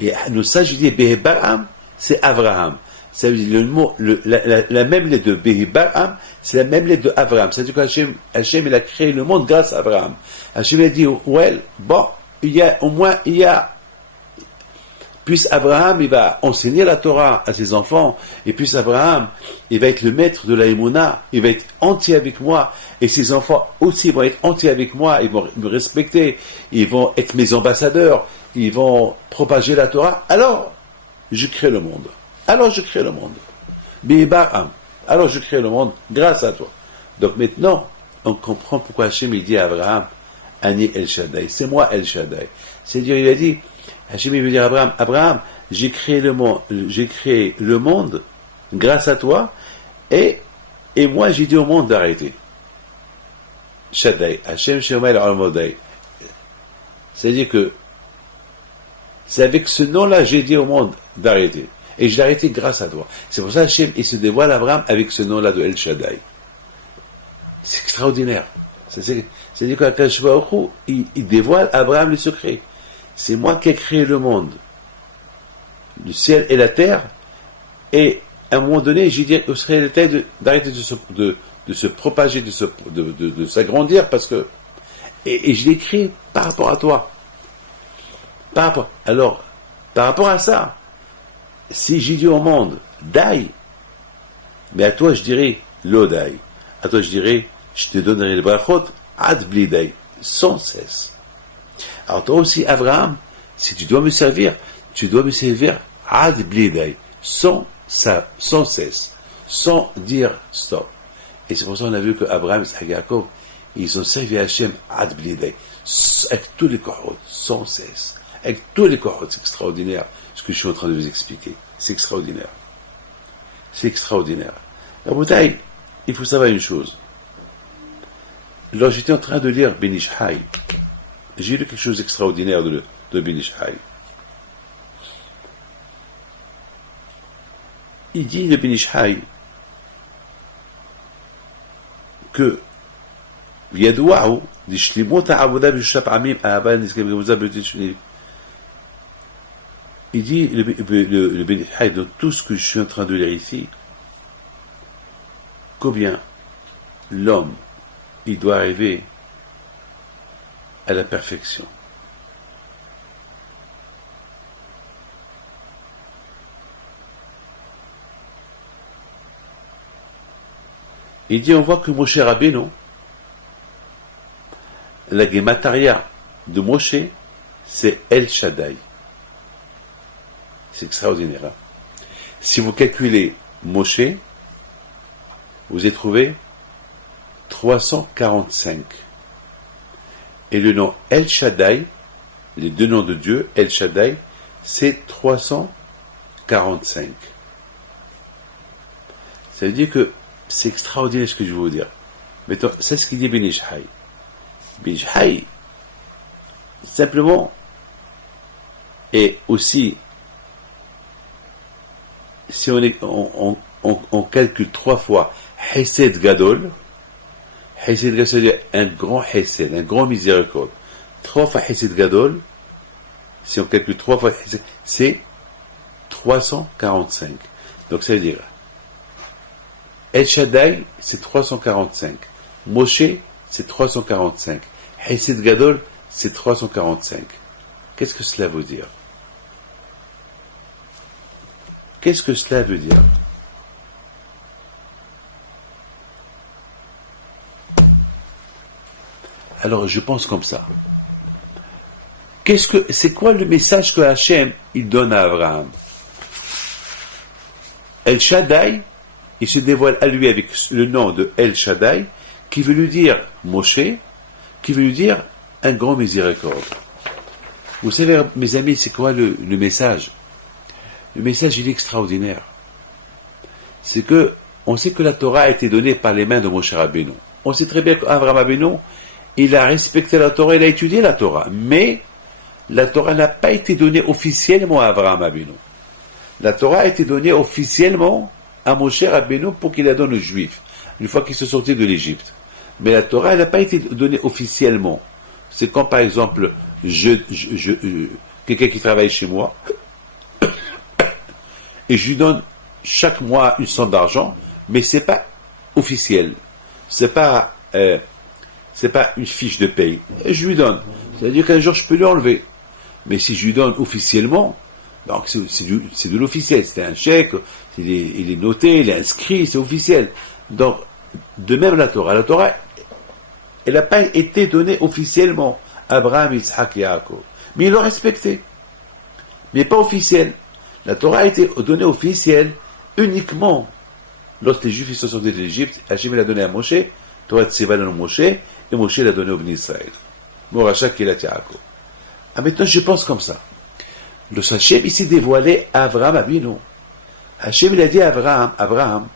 Et le sage, il dit Behebaram, c'est Abraham. Ça veut dire le mot, la même lettre de Behebaram, c'est la même lettre de Abraham. C'est-à-dire qu'Hachem, il a créé le monde grâce à Abraham. Hachem a dit, ouais, bon, puis Abraham, il va enseigner la Torah à ses enfants, et puis Abraham, il va être le maître de la Emouna, il va être entier avec moi, et ses enfants aussi vont être entiers avec moi, ils vont me respecter, ils vont être mes ambassadeurs, ils vont propager la Torah, alors je crée le monde. Alors je crée le monde. Bi'Abraham. Alors je crée le monde grâce à toi. Donc maintenant, on comprend pourquoi Hachem il dit à Abraham, Ani El Shaddai, c'est moi El Shaddai. C'est-à-dire, il a dit, Hachem il veut dire à Abraham, Abraham, j'ai créé le monde grâce à toi, et moi j'ai dit au monde d'arrêter. Shaddai, Hachem Shemay al-Almodai. C'est-à-dire que c'est avec ce nom-là j'ai dit au monde d'arrêter. Et je l'ai arrêté grâce à toi. C'est pour ça Hachem, il se dévoile à Abraham avec ce nom-là de El Shaddai. C'est extraordinaire. C'est-à-dire qu'Akadosh Baruch Hu, il dévoile à Abraham le secret. C'est moi qui ai créé le monde, le ciel et la terre, et à un moment donné, j'ai dit au ciel et la terre d'arrêter de se propager, de s'agrandir, parce que... Et je l'ai créé par rapport à toi. Alors, par rapport à ça, si j'ai dit au monde, Dai, mais à toi je dirais, Lodai. À toi je dirais, je te donnerai le brachot, Ad Blidai, sans cesse. Alors toi aussi, Abraham, si tu dois me servir Ad Blidai, sans cesse, sans dire stop. Et c'est pour ça qu'on a vu que Abraham et Yaakov, ils ont servi à Hachem Ad Blidai, avec tous les kohot, sans cesse. Avec tous les kohot, c'est extraordinaire ce que je suis en train de vous expliquer. C'est extraordinaire. C'est extraordinaire. La bouteille, il faut savoir une chose. Lorsque j'étais en train de lire Ben Ish Chai, j'ai lu quelque chose d'extraordinaire de Ben Ish Chai. Il dit le Ben Ish Chai que Yadouahu, d'Ishlimot ha'avoda b'shap amim ha'aba nizkabgamuza b'tishlim. Il dit, le Ben Ish Chai, dans tout ce que je suis en train de lire ici, combien l'homme, il doit arriver à la perfection. Il dit, on voit que Moshe Rabbeinu, la Gemataria de Moshe, c'est El Shaddai. C'est extraordinaire. Hein? Si vous calculez Moshe, vous avez trouvé 345. Et le nom El Shaddai, les deux noms de Dieu, El Shaddai, c'est 345. Ça veut dire que c'est extraordinaire ce que je veux vous dire. Mais c'est ce qu'il dit Ben Ish Chai. Ben Ish Chai, simplement, et aussi, si on calcule 3 fois Hesed Gadol, Hesed Gadol, c'est-à-dire un grand Hesed, un grand miséricorde. 3 fois Hesed Gadol, si on calcule 3 fois Hesed, c'est 345. Donc ça veut dire, El Shaddai, c'est 345. Moshe, c'est 345. Hesed Gadol, c'est 345. Qu'est-ce que cela veut dire? Qu'est-ce que cela veut dire? Alors, je pense comme ça. C'est quoi le message que Hachem, il donne à Abraham? El Shaddai, il se dévoile à lui avec le nom de El Shaddai, qui veut lui dire Moshe, qui veut lui dire un grand miséricorde. Vous savez, mes amis, c'est quoi le message? Le message, il est extraordinaire. C'est que, on sait que la Torah a été donnée par les mains de Moshe Rabbeinu. On sait très bien qu'Abraham Rabbeinu, il a respecté la Torah, il a étudié la Torah. Mais, la Torah n'a pas été donnée officiellement à Abraham Rabbeinu. La Torah a été donnée officiellement à Moshe Rabbeinu pour qu'il la donne aux Juifs, une fois qu'ils sont sortis de l'Égypte. Mais la Torah, elle n'a pas été donnée officiellement. C'est quand, par exemple, quelqu'un qui travaille chez moi, et je lui donne chaque mois une somme d'argent, mais c'est pas officiel. C'est pas une fiche de paye. Et je lui donne. C'est-à-dire qu'un jour, je peux lui enlever. Mais si je lui donne officiellement, donc c'est de l'officiel. C'est un chèque, il est noté, il est inscrit, c'est officiel. Donc, de même la Torah, elle n'a pas été donnée officiellement. Abraham, Yitzhak, Yaakov. Mais ils l'ont respecté. Mais pas officiel. La Torah a été donnée officielle uniquement lorsque les Juifs sont sortis de l'Égypte. Hachem l'a donné à Moshe, Torah Tzeva l'a donné à Moshe, et Moshe l'a donné au Bnei Israël. Moracha Kelat Yaakov. Ah, maintenant je pense comme ça. Le Hachem il s'est dévoilé à Abraham Avinu. Hachem il a dit à Abraham,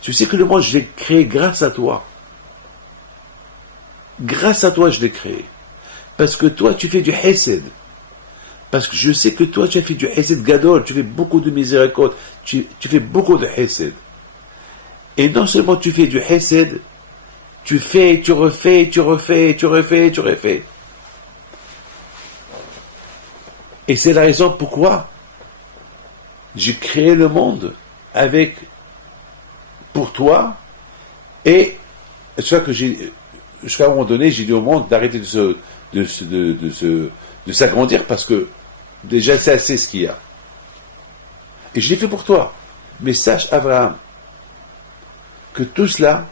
tu sais que le monde je l'ai créé grâce à toi. Grâce à toi je l'ai créé. Parce que toi tu fais du Hesed. Parce que je sais que toi tu as fait du Hesed Gadol, tu fais beaucoup de miséricorde, tu fais beaucoup de Hesed. Et non seulement tu fais du Hesed, tu fais, tu refais. Et c'est la raison pourquoi j'ai créé le monde pour toi, et jusqu'à un moment donné, j'ai dit au monde d'arrêter de s'agrandir, parce que déjà c'est assez ce qu'il y a. Et je l'ai fait pour toi. Mais sache, Abraham, que tout cela,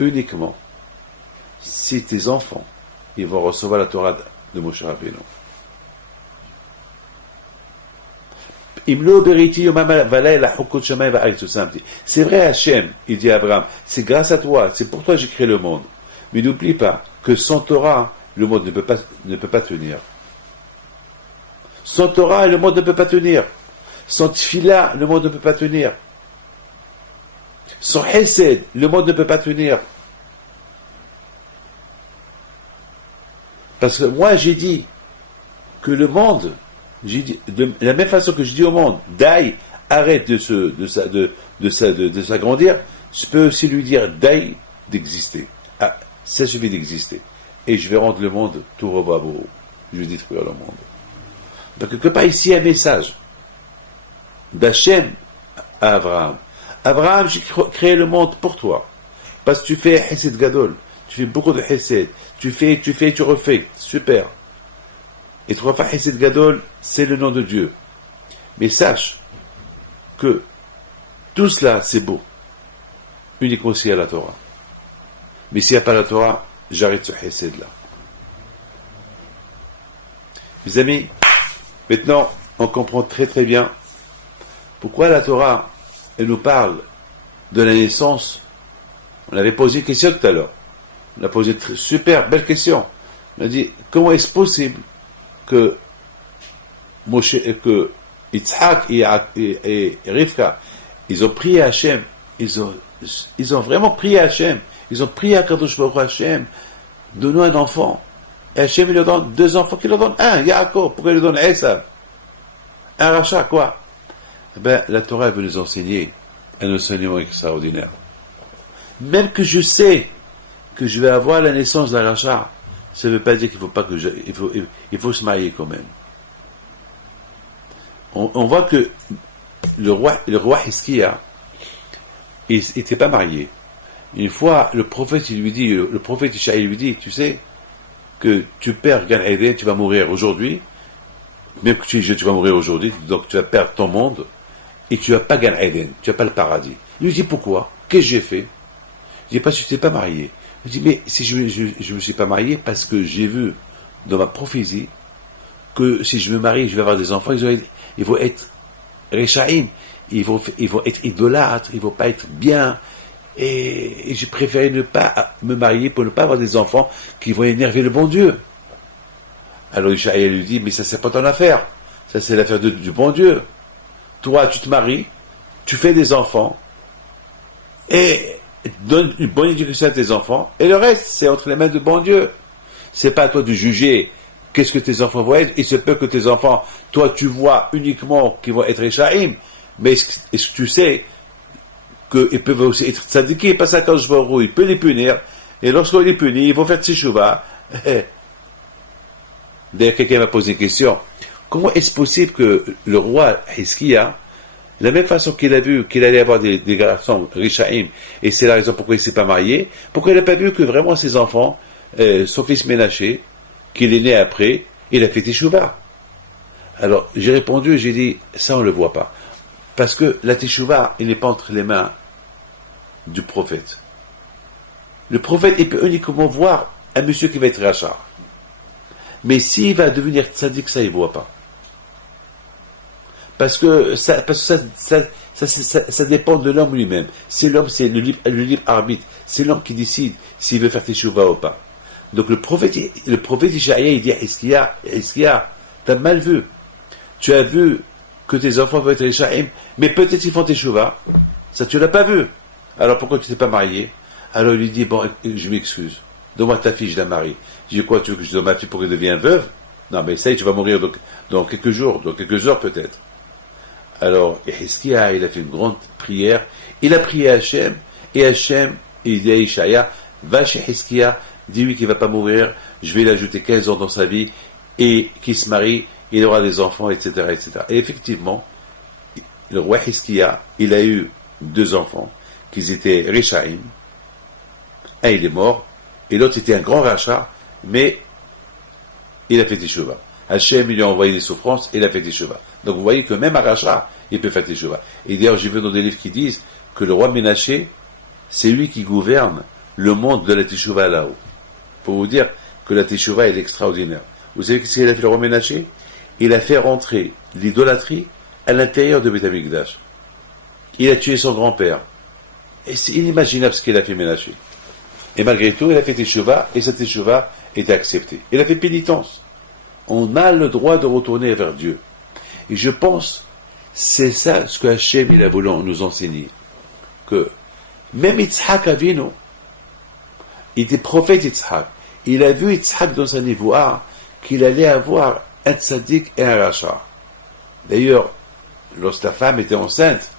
uniquement, si tes enfants, ils vont recevoir la Torah de Moshe Rabbeinu. C'est vrai, Hachem, il dit à Abraham, c'est grâce à toi, c'est pour toi que j'ai créé le monde. Mais n'oublie pas que sans Torah, le monde ne peut pas tenir. Sans Torah, le monde ne peut pas tenir. Sans Tfila, le monde ne peut pas tenir. Sans Hesed, le monde ne peut pas tenir. Parce que moi, j'ai dit que le monde, j'ai dit, de la même façon que je dis au monde, Daï, arrête de s'agrandir, je peux aussi lui dire Daï d'exister. Ah, ça suffit d'exister. Et je vais rendre le monde tout rebabo. Je vais détruire le monde. Donc, quelque part ici, un message d'Hachem à Abraham. Abraham, j'ai créé le monde pour toi. Parce que tu fais Hesed Gadol. Tu fais beaucoup de Hesed. Tu refais. Super. Et trois fois Hesed Gadol, c'est le nom de Dieu. Mais sache que tout cela, c'est beau. Uniquement s'il y a la Torah. Mais s'il n'y a pas la Torah, j'arrête ce Hesed là. Mes amis, maintenant, on comprend très très bien pourquoi la Torah, elle nous parle de la naissance. On avait posé une question tout à l'heure. On a posé une super belle question. On a dit, comment est-ce possible que Yitzhak et Rivka, ils ont prié à Hachem, ils ont vraiment prié à Hachem, ils ont prié à Kadosh Baruch Hu, Hachem, donne-nous un enfant. Et Hachem, il leur donne 2 enfants, qu'il leur donne un, Yaakov, pourquoi il leur donne Esav? Un rachat, quoi? Eh bien, la Torah veut nous enseigner un enseignement extraordinaire. Même que je sais que je vais avoir la naissance d'un rachat, ça ne veut pas dire qu'il faut se marier quand même. On voit que le roi Hiskia, il n'était pas marié. Une fois, le prophète Ishaï lui dit, tu sais, que tu perds Gan Eden, tu vas mourir aujourd'hui, même que tu vas mourir aujourd'hui, donc tu vas perdre ton monde, et tu n'as pas Gan Eden, tu n'as pas le paradis. Il lui dit, pourquoi? Qu'est-ce que j'ai fait? Il dit, parce que tu t'es pas marié. Il dit, mais si je me suis pas marié, parce que j'ai vu dans ma prophétie que si je me marie, je vais avoir des enfants, ils vont être Rechaïm, ils vont être idolâtres, ils vont pas être bien, et j'ai préféré ne pas me marier pour ne pas avoir des enfants qui vont énerver le bon Dieu. Alors Ishaïa lui dit, mais ça c'est pas ton affaire, ça c'est l'affaire du bon Dieu. Toi tu te maries, tu fais des enfants, et donne une bonne éducation à tes enfants, et le reste c'est entre les mains du bon Dieu. C'est pas à toi de juger qu'est-ce que tes enfants vont être. Il se peut que tes enfants, toi tu vois uniquement qu'ils vont être Rechaïm, mais est-ce que tu sais qu'ils peuvent aussi être tzadikis, parce qu'à Baruch Hu, il peut les punir, et lorsqu'on les punit, ils vont faire teshuvah. D'ailleurs, quelqu'un m'a posé une question. Comment est-ce possible que le roi Hiskia, De la même façon qu'il a vu qu'il allait avoir des garçons Rishaïm, et c'est la raison pourquoi il ne s'est pas marié, pourquoi il n'a pas vu que vraiment ses enfants, son fils Ménaché, qu'il est né après, il a fait Teshuvah. Alors, j'ai répondu, j'ai dit, ça on ne le voit pas. Parce que la Teshuvah, il n'est pas entre les mains du prophète. Le prophète, il peut uniquement voir un monsieur qui va être rachat. Mais s'il va devenir tzaddik, ça il ne voit pas. Parce que ça dépend de l'homme lui-même. C'est l'homme, c'est le libre arbitre. C'est l'homme qui décide s'il veut faire Teshuvah ou pas. Donc le prophète Ishaïa, il dit à Hiskia, t'as mal vu. Tu as vu que tes enfants vont être Rishaïm, mais peut-être qu'ils font Teshuvah. Ça, tu l'as pas vu. Alors pourquoi tu t'es pas marié? Alors il lui dit, bon, je m'excuse. Donne-moi ta fille, je la marie. Je dis, quoi, tu veux que je donne ma fille pour qu'elle devienne veuve? Non, mais ça y est, tu vas mourir dans quelques jours, dans quelques heures peut-être. Alors, Hiskia, il a fait une grande prière. Il a prié à Hachem, et Hachem, il dit à Ishaïa, va chez Hiskia, dis-lui qu'il ne va pas mourir, je vais l'ajouter 15 ans dans sa vie, et qu'il se marie, il aura des enfants, etc., etc. Et effectivement, le roi Hiskia, il a eu 2 enfants, qui étaient Rishaïm. Un, il est mort, et l'autre était un grand rachat, mais il a fait Teshuvah. Hachem, il lui a envoyé des souffrances, et il a fait Teshuvah. Donc vous voyez que même un rachat, il peut faire Teshuvah. Et d'ailleurs, j'ai vu dans des livres qui disent que le roi Ménaché, c'est lui qui gouverne le monde de la Teshuvah là-haut. Pour vous dire que la Teshuvah est extraordinaire. Vous savez ce qu'il a fait le roi Ménaché? Il a fait rentrer l'idolâtrie à l'intérieur de Beth Amikdash. Il a tué son grand-père. Et c'est inimaginable ce qu'il a fait Ménaché. Et malgré tout, il a fait Teshuvah, et cette Teshuvah était acceptée. Il a fait pénitence. On a le droit de retourner vers Dieu. Et je pense, c'est ça ce que Hachem il a voulu nous enseigner. Que même Yitzhak Avinu, il était prophète Yitzhak. Il a vu Yitzhak dans sa névoie qu'il allait avoir un tzaddik et un rachat. D'ailleurs, lorsque la femme était enceinte,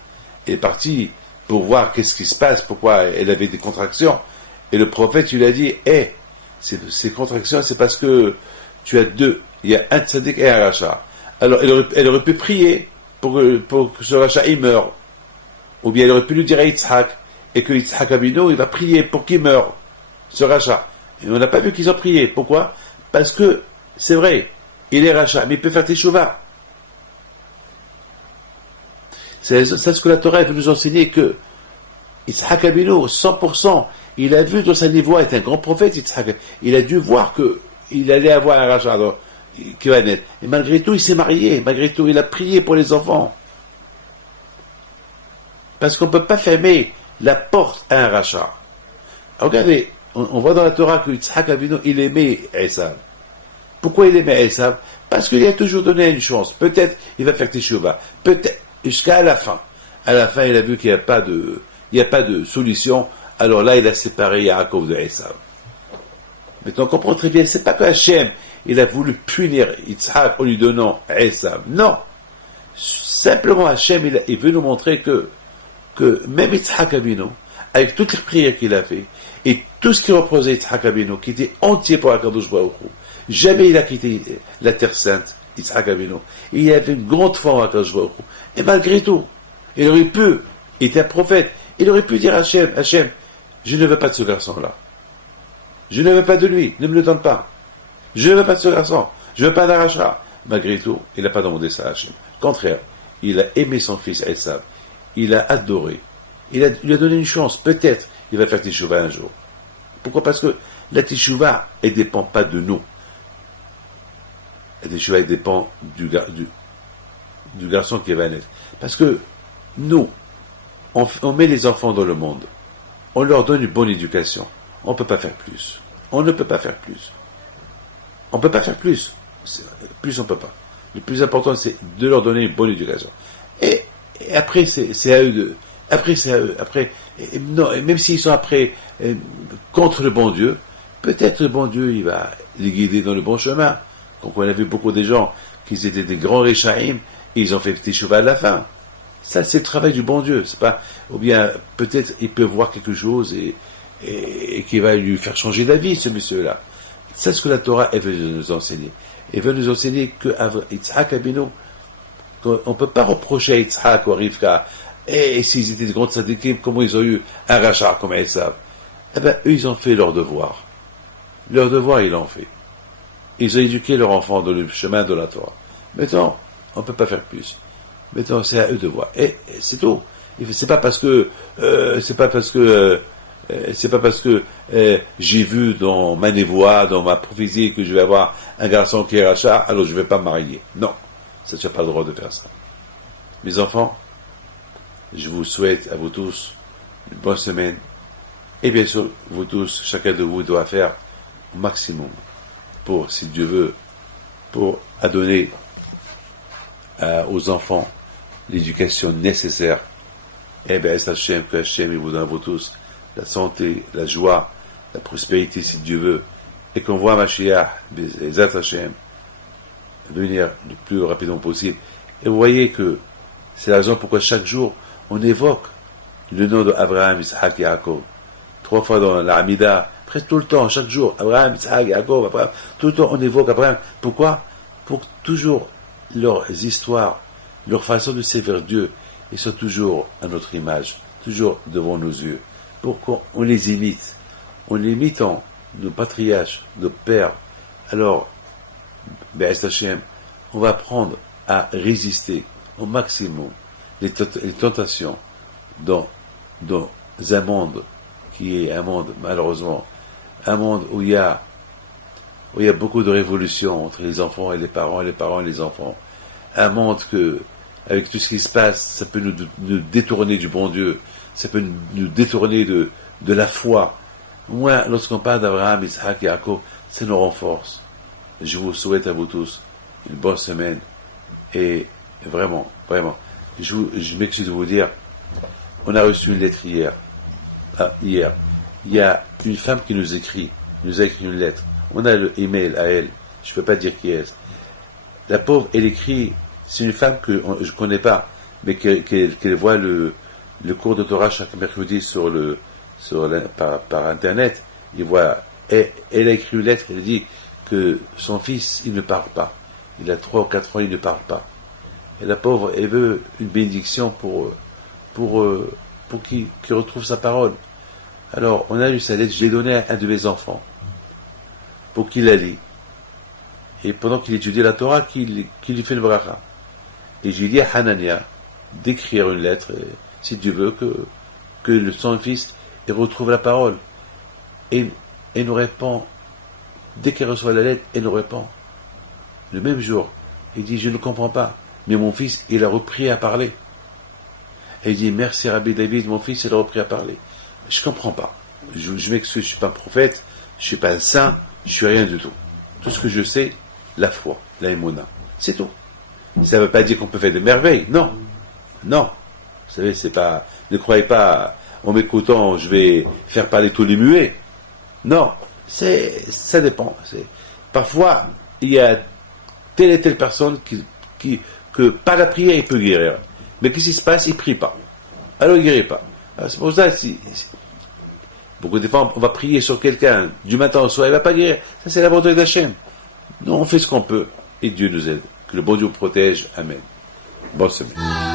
elle est partie pour voir qu'est-ce qui se passe, pourquoi elle avait des contractions. Et le prophète lui a dit, ces contractions, c'est parce que tu as 2. Il y a un tzaddik et un rachat. Alors, elle aurait pu prier pour que ce rachat il meure. Ou bien elle aurait pu lui dire à Yitzhak, et que Yitzhak Avinu, il va prier pour qu'il meure, ce rachat. Et on n'a pas vu qu'ils ont prié. Pourquoi? Parce que, c'est vrai, il est rachat, mais il peut faire Teshuvah. C'est ce que la Torah veut nous enseigner, que Yitzhak Avinu, 100%, il a vu dans sa névoie, est un grand prophète, Yitzhak. Il a dû voir qu'il allait avoir un rachat qui va naître. Et malgré tout, il s'est marié. Malgré tout, il a prié pour les enfants. Parce qu'on ne peut pas fermer la porte à un rachat. Regardez, on voit dans la Torah que Yitzhak Avinu, il aimait Esav. Pourquoi il aimait Esav? Parce qu'il a toujours donné une chance. Peut-être il va faire Teshuvah. Peut-être, jusqu'à la fin. À la fin, il a vu qu'il n'y a pas de solution. Alors là, il a séparé Yaakov de Esav. Maintenant, on comprend très bien, c'est pas que Hachem, il a voulu punir Yitzhak en lui donnant Esav. Non. Simplement, Hachem, il veut nous montrer que même Yitzhak Avinu, avec toutes les prières qu'il a fait, et tout ce qui représentait Yitzhak Avinu, qui était entier pour Akadosh Baruch Hu, jamais il a quitté la Terre Sainte, Yitzhak Avinu. Il avait une grande foi en Akadosh Baruch Hu. Et malgré tout, il aurait pu, il était un prophète, il aurait pu dire à Hachem, je ne veux pas de ce garçon-là. Je ne veux pas de lui, ne me le donne pas. Je ne veux pas de ce garçon, je ne veux pas d'Arachat. Malgré tout, il n'a pas demandé ça à Hachem. Au contraire, il a aimé son fils Esav. Il a adoré. Il lui a donné une chance. Peut-être il va faire Teshuvah un jour. Pourquoi? Parce que la Teshuvah, elle ne dépend pas de nous. La Teshuvah, elle dépend du garçon qui va naître. Parce que nous, on met les enfants dans le monde. On leur donne une bonne éducation. On ne peut pas faire plus. On ne peut pas faire plus. On ne peut pas faire plus. Plus on ne peut pas. Le plus important, c'est de leur donner une bonne éducation. Et après, c'est à eux de... Après, c'est à eux. Après, non, même s'ils sont après contre le bon Dieu, peut-être le bon Dieu, il va les guider dans le bon chemin. Donc, on a vu beaucoup de gens qui étaient des grands Rishaïm, et ils ont fait Teshuvah à la fin. Ça, c'est le travail du bon Dieu. C'est pas, ou bien, peut-être, il peut voir quelque chose et qui va lui faire changer d'avis, ce monsieur-là. C'est ce que la Torah, elle veut nous enseigner. Elle veut nous enseigner que Yitzhak Avinu, On ne peut pas reprocher à Yitzhak ou à Rivka, et s'ils étaient des grands tzadikim, comment ils ont eu un rachat comme Esav? Eh bien, eux, ils ont fait leur devoir. Leur devoir, ils l'ont fait. Ils ont éduqué leur enfant dans le chemin de la Torah. Maintenant, on ne peut pas faire plus. Maintenant, c'est à eux de voir. Et c'est tout. C'est pas parce que j'ai vu dans ma névoie, dans ma prophétie, que je vais avoir un garçon qui est rachat, alors je ne vais pas me marier. Non, ça, tu n'as pas le droit de faire ça. Mes enfants, je vous souhaite à vous tous une bonne semaine. Et bien sûr, vous tous, chacun de vous doit faire au maximum pour, si Dieu veut, pour donner aux enfants l'éducation nécessaire. Eh bien, que Hachem, il vous donne à vous tous la santé, la joie, la prospérité, si Dieu veut, et qu'on voit Mashiach, Bezat Hachem, venir le plus rapidement possible. Et vous voyez que c'est la raison pourquoi chaque jour, on évoque le nom d'Abraham, Isaac et Yaakov. 3 fois dans la Hamida, presque tout le temps, chaque jour, Abraham, Isaac, Yaakov, Abraham, tout le temps on évoque Abraham. Pourquoi? Pour que toujours leurs histoires, leur façon de servir Dieu, ils sont toujours à notre image, toujours devant nos yeux, pour qu'on les imite. En imitant nos patriarches, nos pères, alors, Be'ez Hashem, on va apprendre à résister au maximum les tentations dans un monde qui est un monde, malheureusement, un monde où il y a beaucoup de révolutions entre les enfants et les parents et les enfants. Un monde que, avec tout ce qui se passe, ça peut nous détourner du bon Dieu, ça peut nous détourner de la foi. Moi, lorsqu'on parle d'Abraham, Isaac et Yaakov, ça nous renforce. Je vous souhaite à vous tous une bonne semaine et vraiment, je m'excuse de vous dire, on a reçu une lettre hier. Il y a une femme qui nous a écrit une lettre. On a le email à elle. Je ne peux pas dire qui est. La pauvre, elle écrit, c'est une femme que je ne connais pas, mais qu'elle voit le cours de Torah chaque mercredi par Internet. Elle a écrit une lettre, elle dit que son fils, il ne parle pas. Il a 3 ou 4 ans, il ne parle pas. Et la pauvre, elle veut une bénédiction pour qu'il retrouve sa parole. Alors, on a lu sa lettre, je l'ai donnée à un de mes enfants, pour qu'il la lit. Et pendant qu'il étudie la Torah, qu'il lui fait le bracha. Et j'ai dit à Hanania d'écrire une lettre, si Dieu veut, que son fils il retrouve la parole. Et nous répond, dès qu'elle reçoit la lettre, elle nous répond. Le même jour, il dit, je ne comprends pas, mais mon fils, il a repris à parler. Et il dit, merci Rabbi David, mon fils, il a repris à parler. Je ne comprends pas. Je m'excuse, je ne suis pas un prophète, je ne suis pas un saint, je ne suis rien du tout. Tout ce que je sais, la foi, la émona. C'est tout. Ça ne veut pas dire qu'on peut faire des merveilles. Non. Non. Vous savez, c'est pas. Ne croyez pas, en m'écoutant, je vais faire parler tous les muets. Non. Ça dépend. Parfois, il y a telle et telle personne que par la prière, il peut guérir. Mais qu'est-ce qui se passe? Il ne prie pas. Alors il ne guérit pas. Alors, c'est pour ça que beaucoup de fois, on va prier sur quelqu'un du matin au soir, il ne va pas guérir. Ça, c'est la volonté d'Hachem. Nous, on fait ce qu'on peut et Dieu nous aide. Que le bon Dieu vous protège. Amen. Bonne semaine.